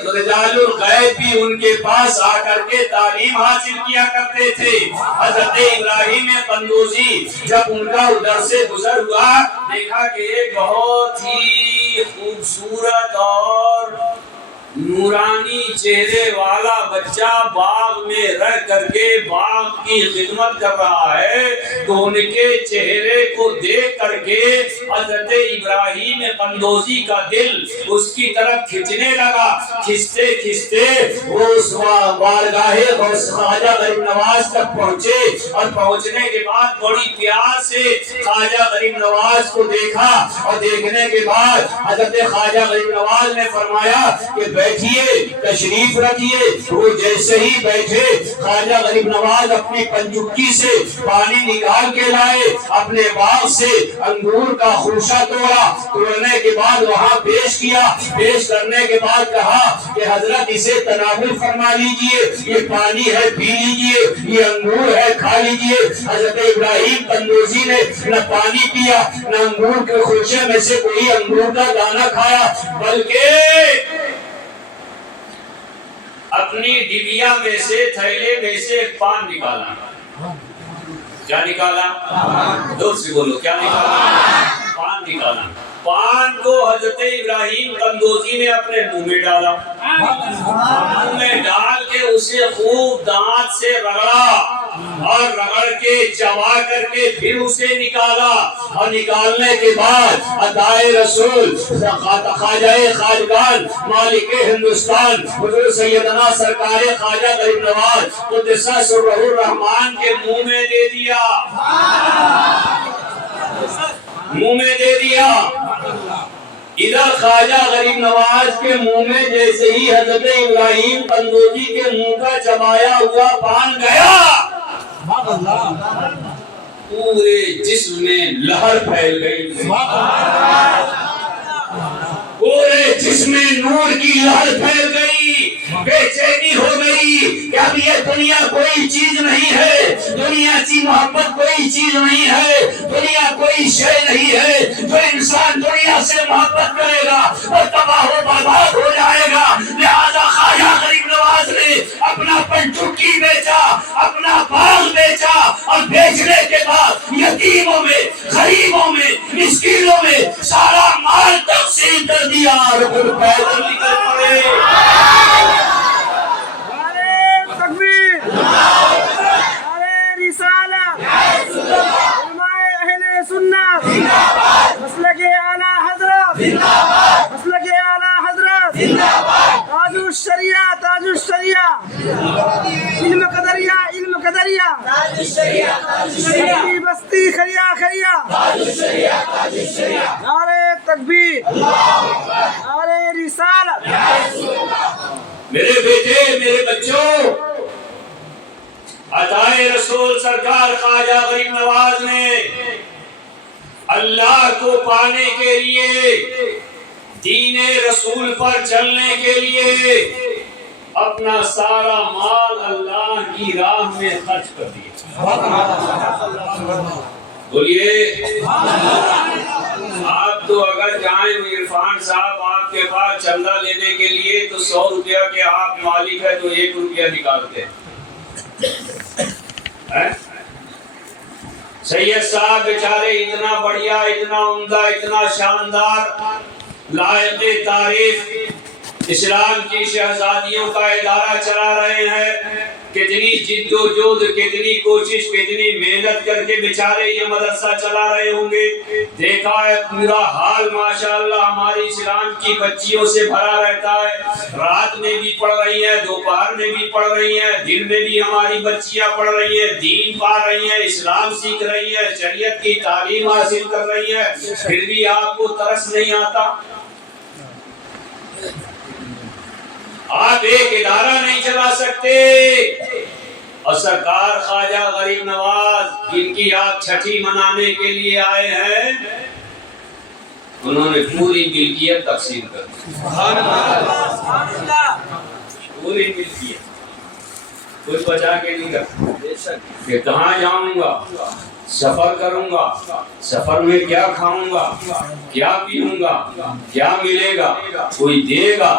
رجال الغیب بھی ان کے پاس آ کر کے تعلیم حاصل کیا کرتے تھے۔ حضرت ابراہیم قندوزی جب ان کا ادھر سے گزر ہوا، دیکھا کہ ایک بہت ہی خوبصورت اور نورانی چہرے والا بچہ باغ میں رہ کر کے باغ کی خدمت کر رہا ہے، تو ان کے چہرے کو دیکھ کر کے حضرت ابراہیم قندوزی کا دل اس کی طرف کھنچنے لگا۔ کھنچتے کھنچتے وہ اس بارگاہ خواجہ غریب نواز تک پہنچے اور پہنچنے کے بعد بڑی پیار سے خواجہ غریب نواز کو دیکھا، اور دیکھنے کے بعد حضرت خواجہ غریب نواز نے فرمایا کہ بیٹھیے تشریف رکھیے۔ وہ جیسے ہی بیٹھے خواجہ غریب نواز اپنی پنجکی سے پانی نکال کے لائے، اپنے باغ سے انگور کا خوشہ توڑا، توڑنے کے بعد وہاں پیش کیا، پیش کرنے کے بعد کہا کہ حضرت اسے تناول فرما لیجئے، یہ پانی ہے پی لیجئے، یہ انگور ہے کھا لیجئے۔ حضرت ابراہیم قندوزی نے نہ پانی پیا نہ انگور کے خوشے میں سے کوئی انگور کا دانہ کھایا، بلکہ اپنی ڈبیا میں سے تھیلے میں سے ایک پان نکالا۔ کیا نکالا؟ دور سے بولو، کیا نکالا؟ پان نکالا۔ پان کو حضرت ابراہیم قندوزی نے اپنے منہ میں ڈالا، منہ میں ڈال کے اسے خوب دانت سے رگڑا اور رگڑ کے چبا کر کے پھر اسے نکالا، اور نکالنے کے بعد عطائے رسول خواجہ خواجگان مالک ہندوستان حضور سیدنا سرکار خواجہ غریب نواز قدس سرہ الرحمان کے منہ میں دے دیا، منہ میں دے دیا۔ ادھر خواجہ غریب نواز کے منہ میں جیسے ہی حضرت ابراہیم قندوزی کے منہ کا چبایا ہوا پان گیا، پورے جسم میں لہر پھیل گئی، پورے جسم میں نور کی لہر پھیل گئی، بے چینی ہو گئی کہ اب یہ دنیا کوئی چیز نہیں ہے، دنیا کی محبت کوئی چیز نہیں ہے، دنیا کوئی شے نہیں ہے، جو انسان دنیا سے محبت کرے گا وہ تباہ و برباد ہو جائے گا۔ لہذا خواجہ غریب نواز نے اپنا پنجکی بیچا، اپنا باغ بیچا، اور بیچنے کے بعد یتیموں میں، غریبوں میں، مسکینوں میں سارا مال تقسیم کر دیا اور خود پیدل نکل پڑے۔ مسلک اعلی حضرت مسلک اعلی حضرت تاج الشریعہ تاج الشریعہ علم قدریہ علم قدریہ بستی بستی خریا خریا نعرہ تکبیر نعرہ رسالت۔ میرے بیٹے میرے بچوں، عطائے رسول سرکار خواجہ غریب نواز نے اللہ کو پانے کے لیے، دین رسول پر چلنے کے لیے اپنا سارا مال اللہ کی راہ میں خرچ کر دیا۔ بولیے آپ تو اگر جائیں عرفان صاحب آپ کے پاس چندہ لینے کے لیے تو 100 روپیہ کے آپ مالک ہے تو 1 روپیہ نکالتے ہیں۔ سید صاحب بیچارے اتنا بڑھیا، اتنا عمدہ، اتنا شاندار، لائق تعریف اسلام کی شہزادیوں کا ادارہ چلا رہے ہیں۔ کتنی جد و جہد، کتنی کوشش، کتنی محنت کر کے بیچارے یہ مدرسہ چلا رہے ہوں گے۔ دیکھا ہے پورا حال ماشاءاللہ ہماری اسلام کی بچیوں سے بھرا رہتا ہے، رات میں بھی پڑھ رہی ہیں، دوپہر میں بھی پڑھ رہی ہیں، دن میں بھی ہماری بچیاں پڑھ رہی ہیں، دین پا رہی ہیں، اسلام سیکھ رہی ہیں، شریعت کی تعلیم حاصل کر رہی ہیں، پھر بھی آپ کو ترس نہیں آتا؟ آپ ایک ادارہ نہیں چلا سکتے، اور سرکار خواجہ غریب نواز جن کی آپ چھٹی منانے کے لیے آئے ہیں، انہوں نے پوری ملکیت تقسیم کر دی، پوری ملکیت، کچھ بچا کے نہیں کرتے کہ کہاں جاؤں گا، سفر کروں گا، سفر میں کیا کھاؤں گا، کیا پیوں گا، کیا ملے گا، کوئی دے گا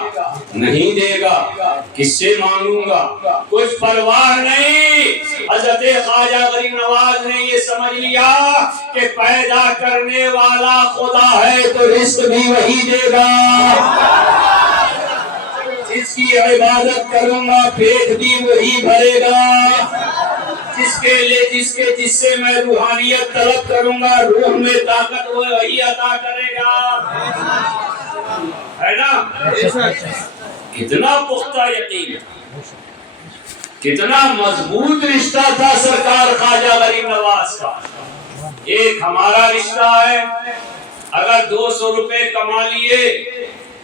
نہیں دے گا، کس سے مانگوں گا، کچھ پرواہ نہیں۔ حضرت خواجہ غریب نواز نے یہ سمجھ لیا کہ پیدا کرنے والا خدا ہے تو رزق بھی وہی دے گا، جس کی عبادت کروں گا پیٹ بھی وہی بھرے گا، جس سے میں روحانیت طلب کروں گا روح میں طاقت وہی عطا کرے گا، ہے نا؟ کتنا پختہ یقین، کتنا مضبوط رشتہ تھا سرکار خواجہ غریب نواز کا۔ ایک ہمارا رشتہ ہے، اگر 200 روپے کما لیے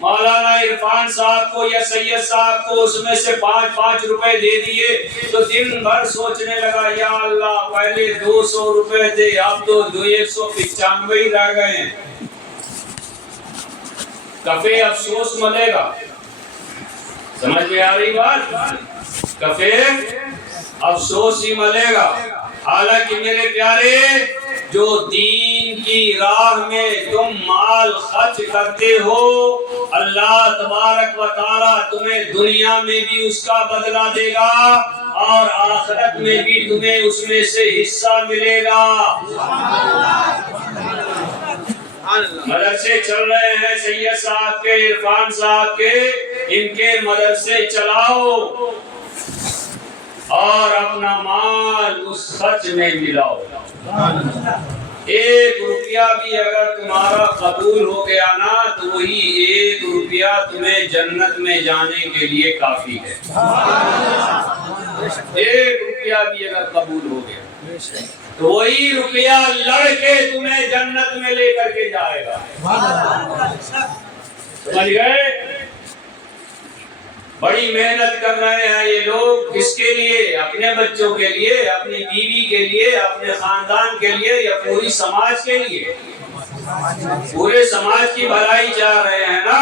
مولانا عرفان صاحب کو یا سید صاحب کو اس میں سے 5 روپے دے دیے تو دن بھر سوچنے لگا یا اللہ پہلے 200 روپے تھے اب تو 195 ہی رہ گئے ہیں. کفے افسوس ملے گا. سمجھ میں آ رہی بات؟ کفے افسوس ہی ملے گا. حالانکہ میرے پیارے جو دین کی راہ میں تم مال خرچ کرتے ہو اللہ تبارک و تعالی تمہیں دنیا میں بھی اس کا بدلہ دے گا اور آخرت میں بھی تمہیں اس میں سے حصہ ملے گا. مدرسے چل رہے ہیں سید صاحب کے عرفان صاحب کے ان کے مدرسے چلاؤ اور اپنا مال اس خرچ میں ملاؤ. 1 روپیہ بھی اگر تمہارا قبول ہو گیا نا تو وہی 1 روپیہ تمہیں جنت میں جانے کے لیے کافی ہے. 1 روپیہ بھی اگر قبول ہو گیا تو وہی روپیہ لڑ کے تمہیں جنت میں لے کر کے جائے گا. سمجھ گئے؟ بڑی محنت کر رہے ہیں یہ لوگ. کس کے لیے؟ اپنے بچوں کے لیے، اپنی بیوی کے لیے، اپنے خاندان کے لیے یا پوری سماج کے لیے؟ پورے سماج کی بھلائی چاہ رہے ہیں نا،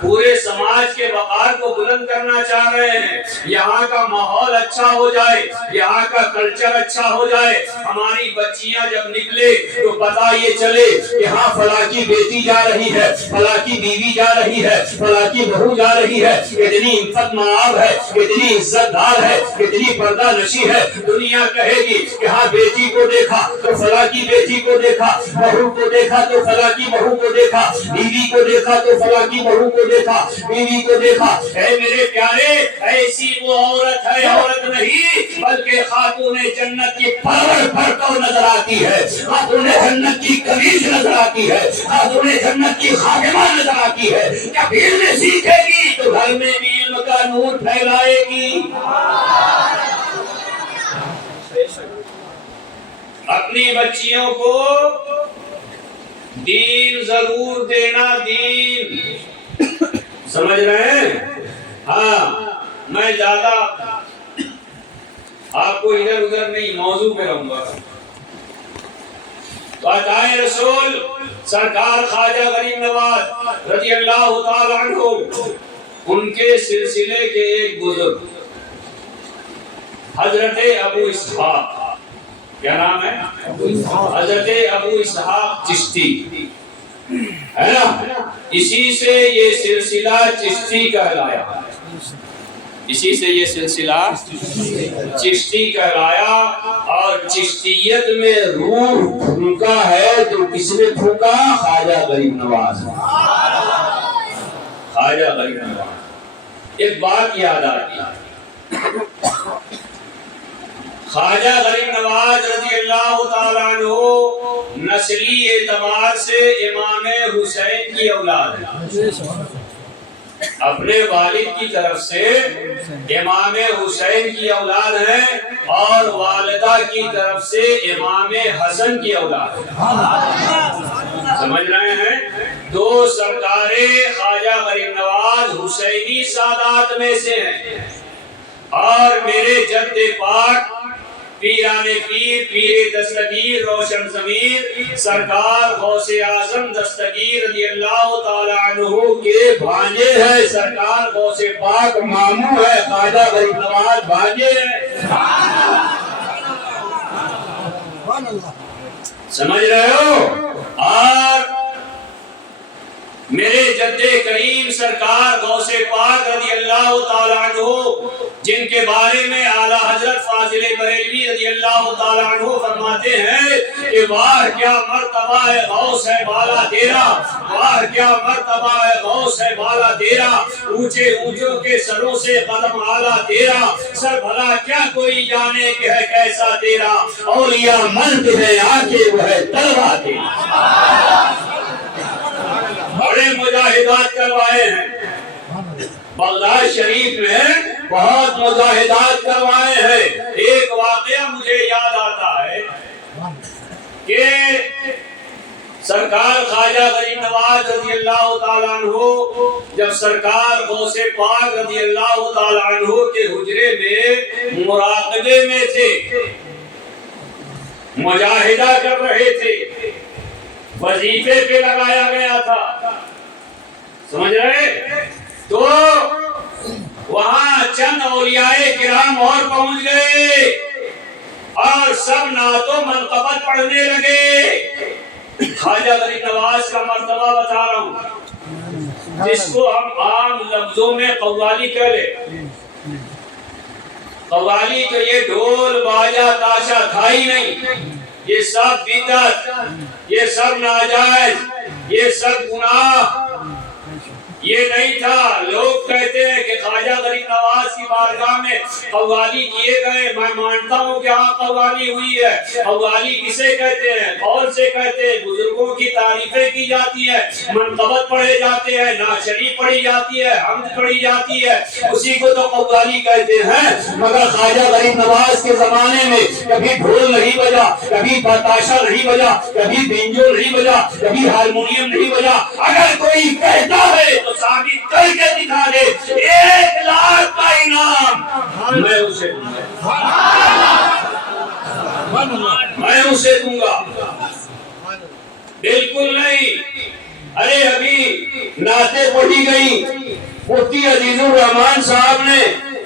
پورے سماج کے وقار کو بلند کرنا چاہ رہے ہیں. یہاں کا ماحول اچھا ہو جائے، یہاں کا کلچر اچھا ہو جائے. ہماری بچیاں جب نکلے تو پتہ یہ چلے کہ ہاں فلاں کی بیٹی جا رہی ہے، فلاں کی بیوی جا رہی ہے، فلاں کی بہو جا رہی ہے. اتنی عفت مآب ہے، اتنی عزت دار ہے، اتنی پردہ نشی ہے. دنیا کہے گی کہ ہاں بیٹی کو دیکھا تو فلاں کی بیٹی کو دیکھا، بہو کو دیکھا تو فلاں کی بہو کو دیکھا، بیوی کو دیکھا تو فلاں کی بہو کو دیکھا، بیوی کو دیکھا. اے میرے پیارے ایسی وہ عورت ہے، عورت نہیں بلکہ خاتون جنت کی پرور پھڑکو نظر آتی ہے، خاتون جنت کی قمیص نظر آتی ہے، خاتون جنت کی خادمہ نظر آتی ہے. جب علم سیکھے گی تو گھر میں بھی علم کا نور پھیلائے گی. اپنی بچیوں کو دین ضرور دینا. دین سمجھ رہے ہیں؟ ہاں میں زیادہ آپ کو ادھر ادھر نہیں موضوع پہ رہوں گا. فاتح رسول سرکار خواجہ غریب نواز رضی اللہ تعالی عنہ ان کے سلسلے کے ایک بزرگ حضرت ابو اسحاق، کیا نام ہے؟ حضرت ابو اسحاق چشتی ہے نا. اسی سے یہ سلسلہ چشتی کہلایا، اسی سے یہ سلسلہ چشتی کہلایا. اور چشتیت میں روح پھونکا ہے تو کس نے پھونکا؟ خواجہ غریب نواز. خواجہ غریب نواز. ایک بات یاد آتی، خواجہ غریب نواز رضی اللہ تعالیٰ عنہ نسلی اعتبار سے امام حسین کی اولاد ہے. اپنے والد کی طرف سے امام حسین کی اولاد ہے اور والدہ کی طرف سے امام حسن کی اولاد ہے. سمجھ رہے ہیں؟ 2 سرکار خواجہ غریب نواز حسینی سادات میں سے ہیں. اور میرے جد پاک پیران پیر پیر دستگیر روشن ضمیر سرکار غوث اعظم دستگیر رضی اللہ تعالی عنہ کے بھانجے ہیں. سرکار غوث پاک ماموں ہے، خواجہ غریب نواز بھانجے ہیں. سمجھ رہے ہو؟ اور میرے جد کریم سرکار غوث پاک رضی اللہ تعالی عنہ جن کے بارے میں اعلیٰ حضرت فاضل بریلوی رضی اللہ تعالی عنہ فرماتے ہیں کہ واہ کیا مرتبہ ہے غوث ہے بالا تیرا، واہ کیا مرتبہ ہے غوث ہے بالا تیرا. اونچے اونچوں کے سروں سے قدم اعلیٰ تیرا، سر بھلا کیا کوئی جانے کہ ہے کیسا تیرا. اولیاء مند ہے آنکھیں وہ ہے تلوا تیرا. بڑے مجاہدات کروائے ہیں بغداد شریف میں، بہت مجاہدات کروائے ہیں. ایک واقعہ مجھے یاد آتا ہے کہ سرکار خواجہ غریب نواز رضی اللہ تعالیٰ عنہ جب سرکار غوث پاک رضی اللہ تعالیٰ عنہ کے حجرے میں مراقبے میں تھے، مجاہدہ کر رہے تھے، وظیفے پہ لگایا گیا تھا، سمجھ رہے؟ تو وہاں چند اولیاء کرام اور پہنچ گئے اور سب نعت و منقبت پڑھنے لگے۔ خواجہ غریب نواز کا مرتبہ بتا رہا ہوں، جس کو ہم عام لفظوں میں قوالی کہہ لیں۔ قوالی تو یہ ڈھول باجا تاشا تھا ہی نہیں، یہ سب بدعت، یہ سب ناجائز، یہ سب گناہ، یہ نہیں تھا۔ لوگ کہتے ہیں کہ خواجہ غریب نواز کی بارگاہ میں قوالی کیے گئے، میں مانتا ہوں کہ ہاں قوالی ہوئی ہے۔ قوالی کسے کہتے ہیں؟ قول سے کہتے ہیں، بزرگوں کی تعریفیں کی جاتی ہے، منقبت پڑھے جاتے ہیں، نعت شریف پڑھی جاتی ہے، حمد پڑھی جاتی ہے، اسی کو تو قوالی کہتے ہیں۔ مگر خواجہ غریب نواز کے زمانے میں کبھی ڈھول نہیں بجا، کبھی تاشا نہیں بجا، کبھی بینجو نہیں بجا، کبھی ہارمونیم نہیں بجا۔ اگر کوئی کہتا ہے تو ثابت کر کے دکھا دے، 1,00,000 کا انعام میں اسے دوں گا، میں اسے دوں گا۔ بالکل نہیں۔ ارے ابھی نعتیں پڑھی گئی، مفتی عزیز الرحمان صاحب نے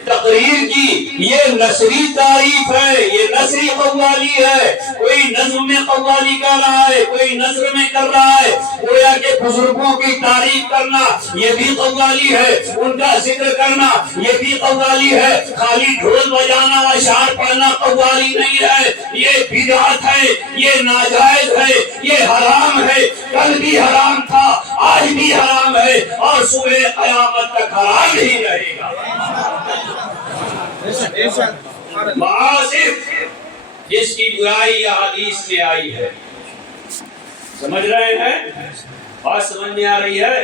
تقریر کی، یہ نثری تعریف ہے، یہ نثری قوالی ہے۔ کوئی نظم میں قوالی کر رہا ہے، کوئی نثر میں کر رہا ہے، گویا کہ بزرگوں کی تعریف کرنا یہ بھی قوالی ہے، ان کا ذکر کرنا یہ بھی قوالی ہے۔ خالی ڈھول بجانا اشعار پڑھنا قوالی نہیں ہے، یہ بدعت ہے، یہ ناجائز ہے، یہ حرام ہے۔ کل بھی حرام تھا، آج بھی حرام ہے، اور صبح قیامت تک حرام ہی رہے گا۔ معاصف جس کی برائی حدیث میں آئی ہے، سمجھ رہے ہیں؟ بات سمجھ میں آ رہی ہے؟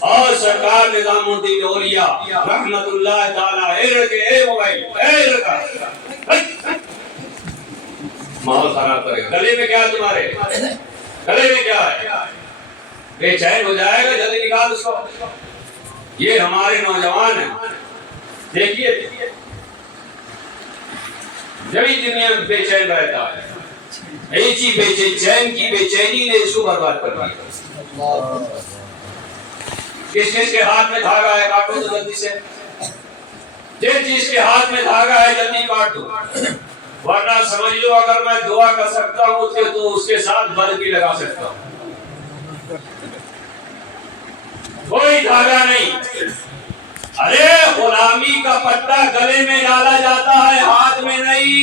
اور سرکار نظام الدین اولیاء رحمت اللہ تعالیٰ اے موبائل اے رکھا ماحول خراب کرے گا۔ گلے میں کیا تمہارے؟ گلے میں کیا ہے؟ بے چین ہو جائے گا، جلدی نکال اس کو۔ یہ ہمارے نوجوان ہیں، دیکھیے جبھی دنیا میں بے چین رہتا ہے، ایسی بے چین کی بے چینی نے اس کو برباد کر دیا۔ کس چیز کے ہاتھ میں دھاگا ہے کاٹو تو جلدی سے، جس چیز کے ہاتھ میں دھاگا ہے جلدی کاٹ دو، ورنہ سمجھ لو اگر میں دعا کر سکتا ہوں تو اس کے ساتھ بل بھی لگا سکتا ہوں۔ کوئی دھاگا نہیں۔ ارے غلامی کا پٹا گلے میں ڈالا جاتا ہے، ہاتھ میں نہیں۔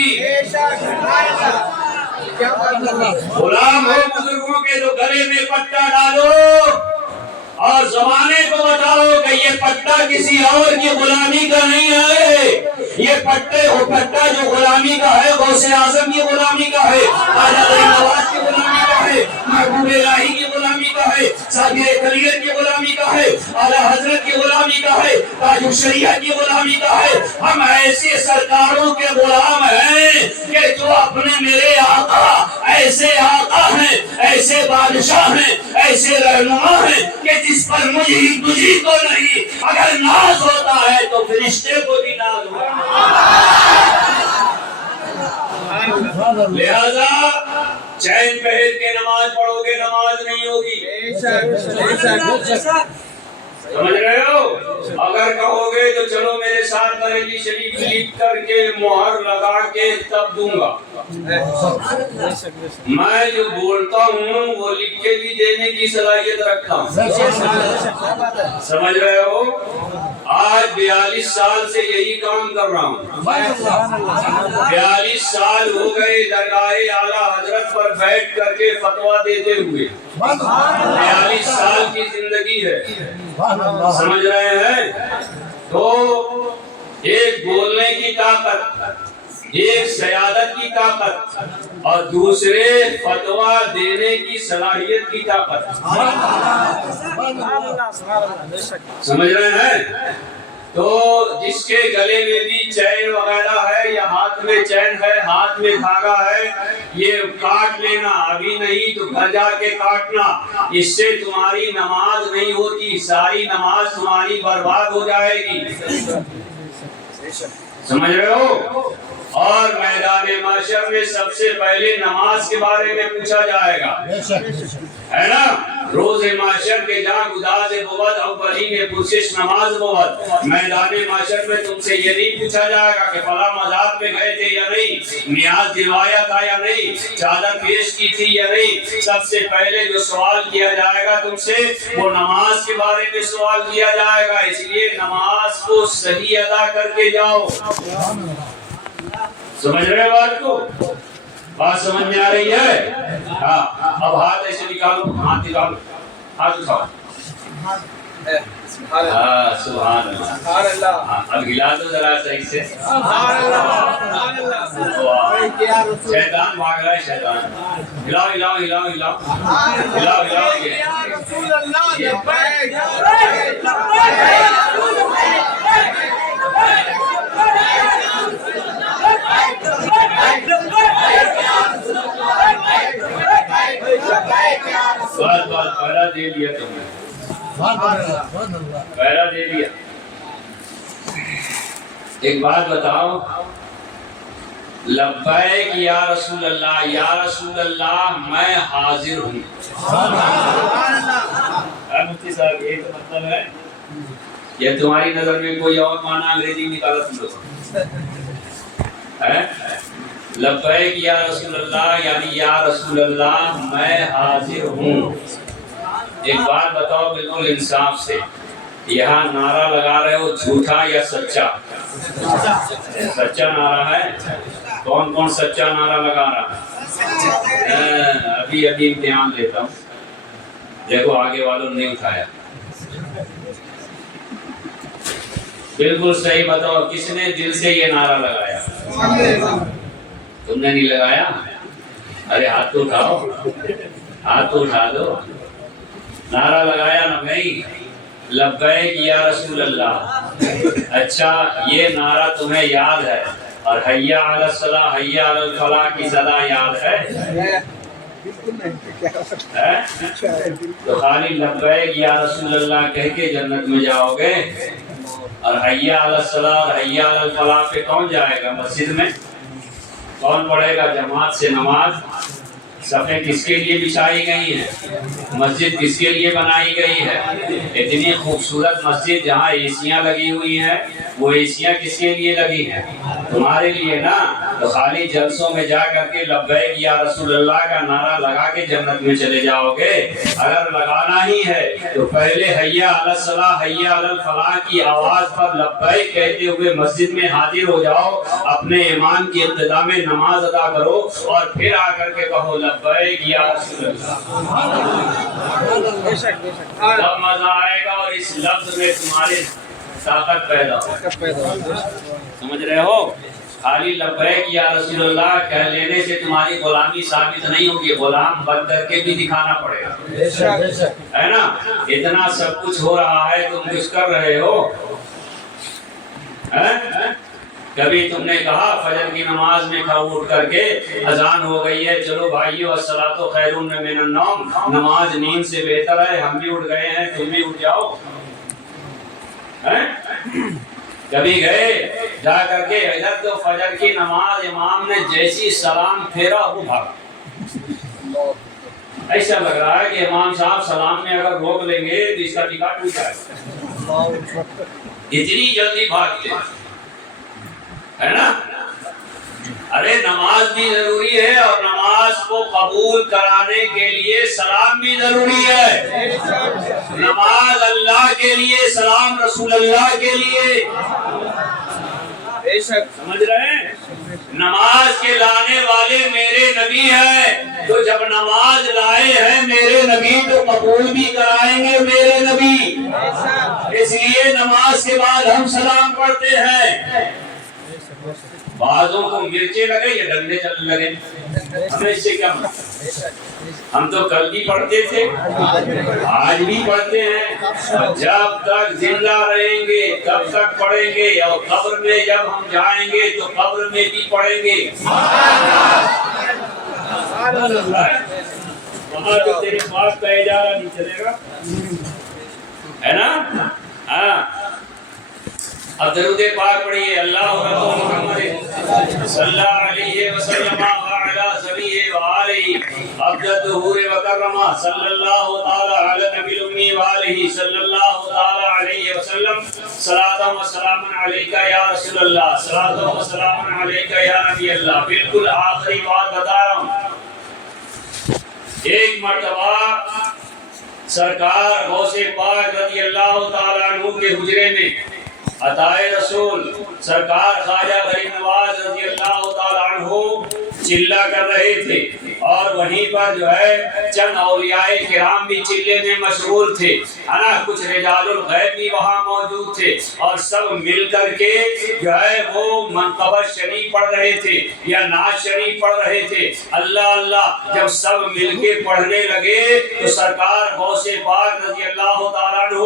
غلام ہو بزرگوں کے تو گلے میں پٹا ڈالو اور زمانے کو بتاؤ کہ یہ پٹا کسی اور کی غلامی کا نہیں ہے، یہ پٹا جو غلامی کا ہے غوث اعظم کی غلامی کا ہے، خواجہ غریب نواز کی غلامی کا ہے، محبوب الہی کی غلامی کا ہے، سابر کلیت کی غلامی کا ہے، اعلیٰ حضرت کی غلامی کا ہے، تاج الشریعہ کی غلامی کا ہے۔ ہم ایسے سرکاروں کے غلام ہیں کہ جو اپنے میرے آقا ایسے آقا ہیں، ایسے بادشاہ ہیں، ایسے رہنما ہیں کہ جس پر مجھے کو نہیں، اگر ناز ہوتا ہے تو فرشتے کو بھی ناز ہوتا ہے۔ لہذا چین پہن کے نماز پڑھو گے نماز نہیں ہوگی، سمجھ رہے ہو؟ اگر کہو گے تو چلو میرے ساتھ بریلی شریف لکھ کر کے مہر لگا کے تب دوں گا، میں جو بولتا ہوں وہ لکھ کے بھی دینے کی صلاحیت رکھتا ہوں، سمجھ رہے ہو؟ آج 42 سال سے یہی کام کر رہا ہوں، 42 سال ہو گئے درگاہ اعلیٰ حضرت پر بیٹھ کر کے فتویٰ دیتے ہوئے، 42 سال کی زندگی ہے، سمجھ رہے ہیں؟ تو ایک بولنے کی طاقت، ایک سیادت کی طاقت اور دوسرے فتویٰ دینے کی صلاحیت کی طاقت، سمجھ رہے ہیں؟ تو جس کے گلے میں بھی چین وغیرہ ہے یا ہاتھ میں چین ہے، ہاتھ میں دھاگا ہے، یہ کاٹ لینا، ابھی نہیں تو گھر جا کے کاٹنا، اس سے تمہاری نماز نہیں ہوتی، ساری نماز تمہاری برباد ہو جائے گی۔ سمجھ رہے ہو؟ اور میدان محشر میں سب سے پہلے نماز کے بارے میں پوچھا جائے گا، ہے نا؟ روز محشر کے جہاں گداز بود اولین پرسش نماز بود، میدان محشر میں تم سے یہ نہیں پوچھا جائے گا کہ فلاں مزار پہ گئے تھے یا نہیں، نیاز دلوایا تھا یا نہیں، چادر پیش کی تھی یا نہیں۔ سب سے پہلے جو سوال کیا جائے گا تم سے وہ نماز کے بارے میں سوال کیا جائے گا، اس لیے نماز کو صحیح ادا کر کے جاؤ۔ سمجھ رہے بات کو؟ بات سمجھ میں آ رہی ہے؟ ہاں، اب ہاتھ ایسے نکالو، ہاتھ نکالو، ہاتھ اٹھاؤ۔ ہاں، سبحان اللہ۔ ہاں، اب ہلا دو ذرا صحیح سے۔ شیطان بھاگ رہا ہے، شیطان۔ ہلاؤ ہلاؤ ہلاؤ ہلاؤ ہلاؤ ہلاؤ۔ بات پہلا دے لیا تم نے، پہلا دے لیا۔ ایک بات بتاؤ، لبیک یا رسول اللہ، یا رسول اللہ میں حاضر ہوں۔ مفتی صاحب یہ تو مطلب ہے، یہ تمہاری نظر میں کوئی اور معنی انگریزی نکالا تم لوگ ہے؟ لبیک یا رسول اللہ یعنی یا رسول اللہ میں حاضر ہوں۔ ایک بات بتاؤ بالکل انصاف سے، یہاں نعرہ لگا رہے ہو جھوٹا یا سچا؟ سچا نعرہ ہے؟ کون کون سچا نعرہ لگا رہا ہے؟ ابھی امتحان لیتا ہوں، دیکھو آگے والوں نے اٹھایا۔ بالکل صحیح بتاؤ، کس نے دل سے یہ نعرہ لگایا؟ تم نے نہیں لگایا؟ ارے ہاتھ تو اٹھاؤ، ہاتھ تو اٹھا دو۔ نعرہ لگایا نا بھائی، لبیک یا رسول اللہ۔ اچھا، یہ نعرہ تمہیں یاد ہے، اور حی علی الصلاۃ حی علی الفلاح کی صدا یاد ہے؟ تو خالی لبیک یا رسول اللہ کہہ کے جنت میں جاؤ گے، اور حی علی الصلاۃ حی علی الفلاح پہ کون جائے گا؟ مسجد میں کون پڑھے گا جماعت سے نماز؟ صفیں کس کے لیے بچھائی گئی ہیں؟ مسجد کس کے لیے بنائی گئی ہے؟ اتنی خوبصورت مسجد جہاں ایسیاں لگی ہوئی ہیں، وہ ایسیاں کس کے لیے لگی ہیں؟ تمہارے لیے نا۔ تو خالی جلسوں میں جا کر کے لبیک یا رسول اللہ کا نعرہ لگا کے جنت میں چلے جاؤ گے؟ اگر لگانا ہی ہے تو پہلے حی علی الصلاۃ حی علی الفلاح کی آواز پر لبیک کہتے ہوئے مسجد میں حاضر ہو جاؤ، اپنے امام کی اقتداء میں نماز ادا کرو، اور پھر آ کر کے کہو لبیک یا رسول اللہ۔ تب مزہ آئے گا، اور اس لفظ میں تمہاری طاقت پیدا ہو۔ سمجھ رہے ہو؟ خالی لبیک یا رسول اللہ کہہ لینے سے تمہاری غلامی ثابت نہیں ہوگی، غلام بن کر کے بھی دکھانا پڑے گا، ہے نا؟ اتنا سب کچھ ہو رہا ہے، تم کچھ کر رہے ہو؟ کبھی تم نے کہا فجر کی نماز میں اٹھ کر کے اذان ہو گئی ہے، چلو بھائیو الصلاۃ خیر من النوم، نماز نیند سے بہتر ہے، ہم بھی اٹھ گئے ہیں تم بھی اٹھ جاؤ؟ کبھی گئے جا کر کے ادھر تو فجر کی نماز امام نے جیسی سلام پھیرا وہ بھاگا؟ ایسا لگ رہا ہے کہ امام صاحب سلام میں اگر روک لیں گے تو اس کا ٹکٹ ٹوٹ جائے گا، اتنی جلدی بھاگتے ہے نا؟ ارے نماز بھی ضروری ہے، اور نماز کو قبول کرانے کے لیے سلام بھی ضروری ہے۔ نماز اللہ کے لیے، سلام رسول اللہ کے لیے، سمجھ رہے ہیں؟ نماز کے لانے والے میرے نبی ہیں، تو جب نماز لائے ہیں میرے نبی تو قبول بھی کرائیں گے میرے نبی، اس لیے نماز کے بعد ہم سلام پڑھتے ہیں۔ بعضوں کو مرچیں لگے یا ڈنڈے چلنے لگے، ہمیں اس سے کیا مطلب؟ ہم تو کل بھی پڑھتے تھے، آج بھی پڑھتے ہیں، جب تک زندہ رہیں گے تب تک پڑھیں گے، اور قبر میں جب ہم جائیں گے تو قبر میں بھی پڑھیں گے۔ وہاں تو تیرے پاس کا اجارہ نہیں چلے گا، ہے نا؟ ہاں، اب درود پاک پڑھیے، اللہ محمد صلی اللہ علیہ وسلم وعلی صحبہ وآلہ ابجد ظہور وکرمہ صلی اللہ تعالی علی نبی الامی وآلہ صلی اللہ تعالی علیہ وسلم، صلاۃ و سلام علیک یا رسول اللہ، صلاۃ و سلام علیک یا نبی اللہ۔ بالکل آخری بات بتا رہا ہوں، ایک مرتبہ سرکار غوث پاک رضی اللہ تعالیٰ عنہ کے حجرے میں عطائے رسول سرکار خواجہ غریب نواز رضی اللہ تعالیٰ عنہ چلہ کر رہے تھے، اور وہیں پر جو ہے چند اولیاء کرام بھی چلے میں مشغول تھے، ہے نا؟ کچھ رجال الغیب بھی وہاں موجود تھے، اور سب مل کر کے جو ہے وہ منقبت شریف پڑھ رہے تھے یا نعت شریف پڑھ رہے تھے۔ اللہ اللہ جب سب مل کے پڑھنے لگے تو سرکار غوث پاک رضی اللہ تعالیٰ عنہ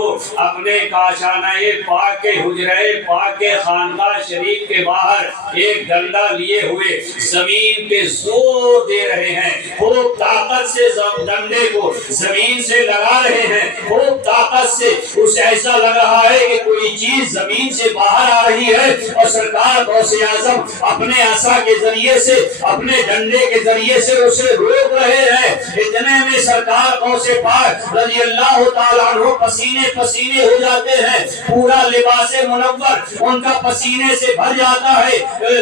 اپنے کاشانہ پاک کے حجرے پاک کے خانقاہ شریف کے باہر ایک ڈنڈا لیے ہوئے زمین پہ زور دے رہے ہیں، خوب طاقت سے ڈنڈے کو زمین سے لگا رہے ہیں، خوب طاقت سے، اسے ایسا لگ رہا ہے کہ کوئی چیز زمین سے باہر آ رہی ہے، اور سرکار غوث اعظم اپنے عصا کے ذریعے سے، اپنے ڈنڈے کے ذریعے سے اسے روک رہے ہیں۔ اتنے میں سرکار غوث پاک رضی اللہ تعالیٰ عنہ پسینے پسینے ہو جاتے ہیں، پورا لباس منور ان کا پسینے سے بھر جاتا ہے۔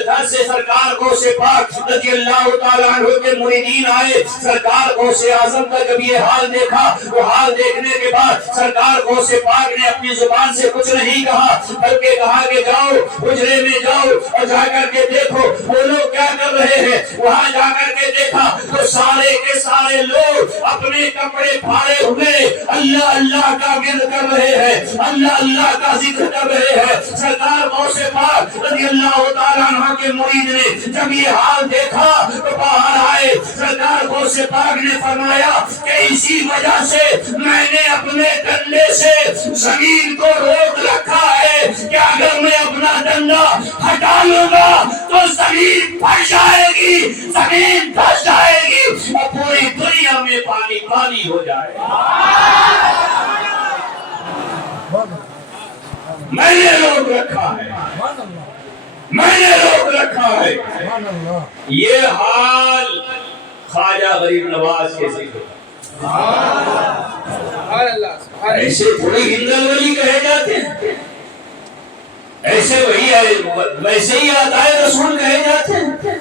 گھر سے سرکار غوث پاک رضی اللہ تعالیٰ عنہ کے مریدین آئے، سرکار غوث اعظم کا جب یہ حال دیکھا، وہ حال دیکھنے کے بعد سرکار غوث پاک نے اپنی زبان سے کچھ نہیں کہا، بلکہ کہا کہ جاؤ حجرے میں جاؤ اور جا کر کے دیکھو وہ لوگ کیا کر رہے ہیں۔ وہاں جا کر کے دیکھا تو سارے کے سارے لوگ اپنے کپڑے پھاڑے ہوئے اللہ اللہ کا ورد کر رہے ہیں، اللہ اللہ کا ذکر کر رہے ہیں۔ سرکار غوث پاک رضی اللہ تعالیٰ عنہ کے مرید نے جب یہ حال دیکھا تو باہر آئے، سرکار غوث پاک نے فرمایا کہ اسی وجہ سے میں نے اپنے ڈنڈے سے زمین کو روک رکھا ہے کہ اگر میں اپنا ڈنڈا ہٹا لوں گا تو زمین پھٹ جائے گی، زمین دھس جائے گی اور پوری دنیا میں پانی پانی ہو جائے گا۔ میں نے روک رکھا ہے، میں نے روک رکھا ہے۔ یہ حال خواجہ غریب نواز کے ذکر، ایسے تھوڑے ہندل ولی کہے جاتے ہیں، ایسے ویسے ہی عطائے رسول کہے جاتے ہیں۔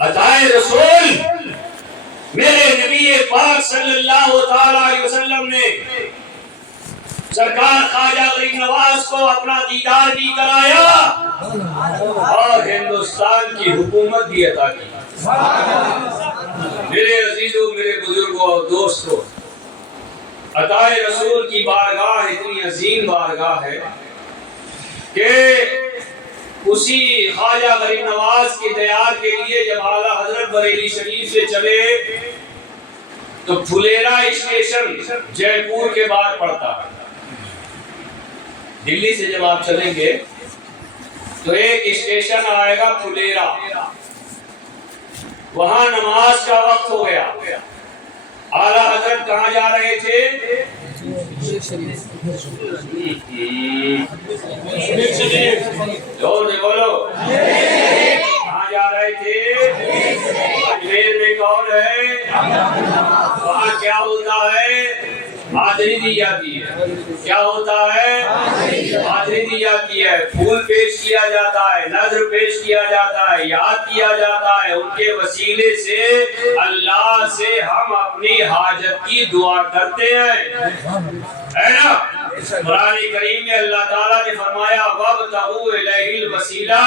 عطائے رسول میرے نبی پاک صلی اللہ تعالی علیہ وسلم نے سرکار خواجہ غریب نواز کو اپنا دیدار بھی کرایا اور ہندوستان کی حکومت بھی عطا کی۔ میرے عزیزوں، میرے بزرگوں اور دوستوں، عطائے رسول کی بارگاہ اتنی عظیم بارگاہ ہے کہ اسی خواجہ غریب نواز کی دیار کے لیے جب اعلیٰ حضرت بریلی شریف سے چلے تو پھلیرا اسٹیشن جے پور کے بعد پڑتا ہے۔ دلی سے جب آپ چلیں گے تو ایک اسٹیشن آئے گا پھلیرا، وہاں نماز کا وقت ہو گیا۔ اعلیٰ حضرت کہاں جا رہے تھے؟ زور سے بولو، کہاں جا رہے تھے؟ اجمیر میں کون ہے؟ وہاں کیا ہوتا ہے؟ حاضری دی جاتی ہے۔ کیا ہوتا ہے؟ حاضری دی جاتی ہے، پھول پیش کیا جاتا ہے، نذر پیش کیا جاتا ہے، یاد کیا جاتا ہے۔ ان کے وسیلے سے اللہ سے ہم اپنی حاجت کی دعا کرتے ہیں، ہے نا؟ قرآن کریم میں اللہ تعالیٰ نے فرمایا وَابْتَغُوا إِلَيْهِ الْوَسِيلَةَ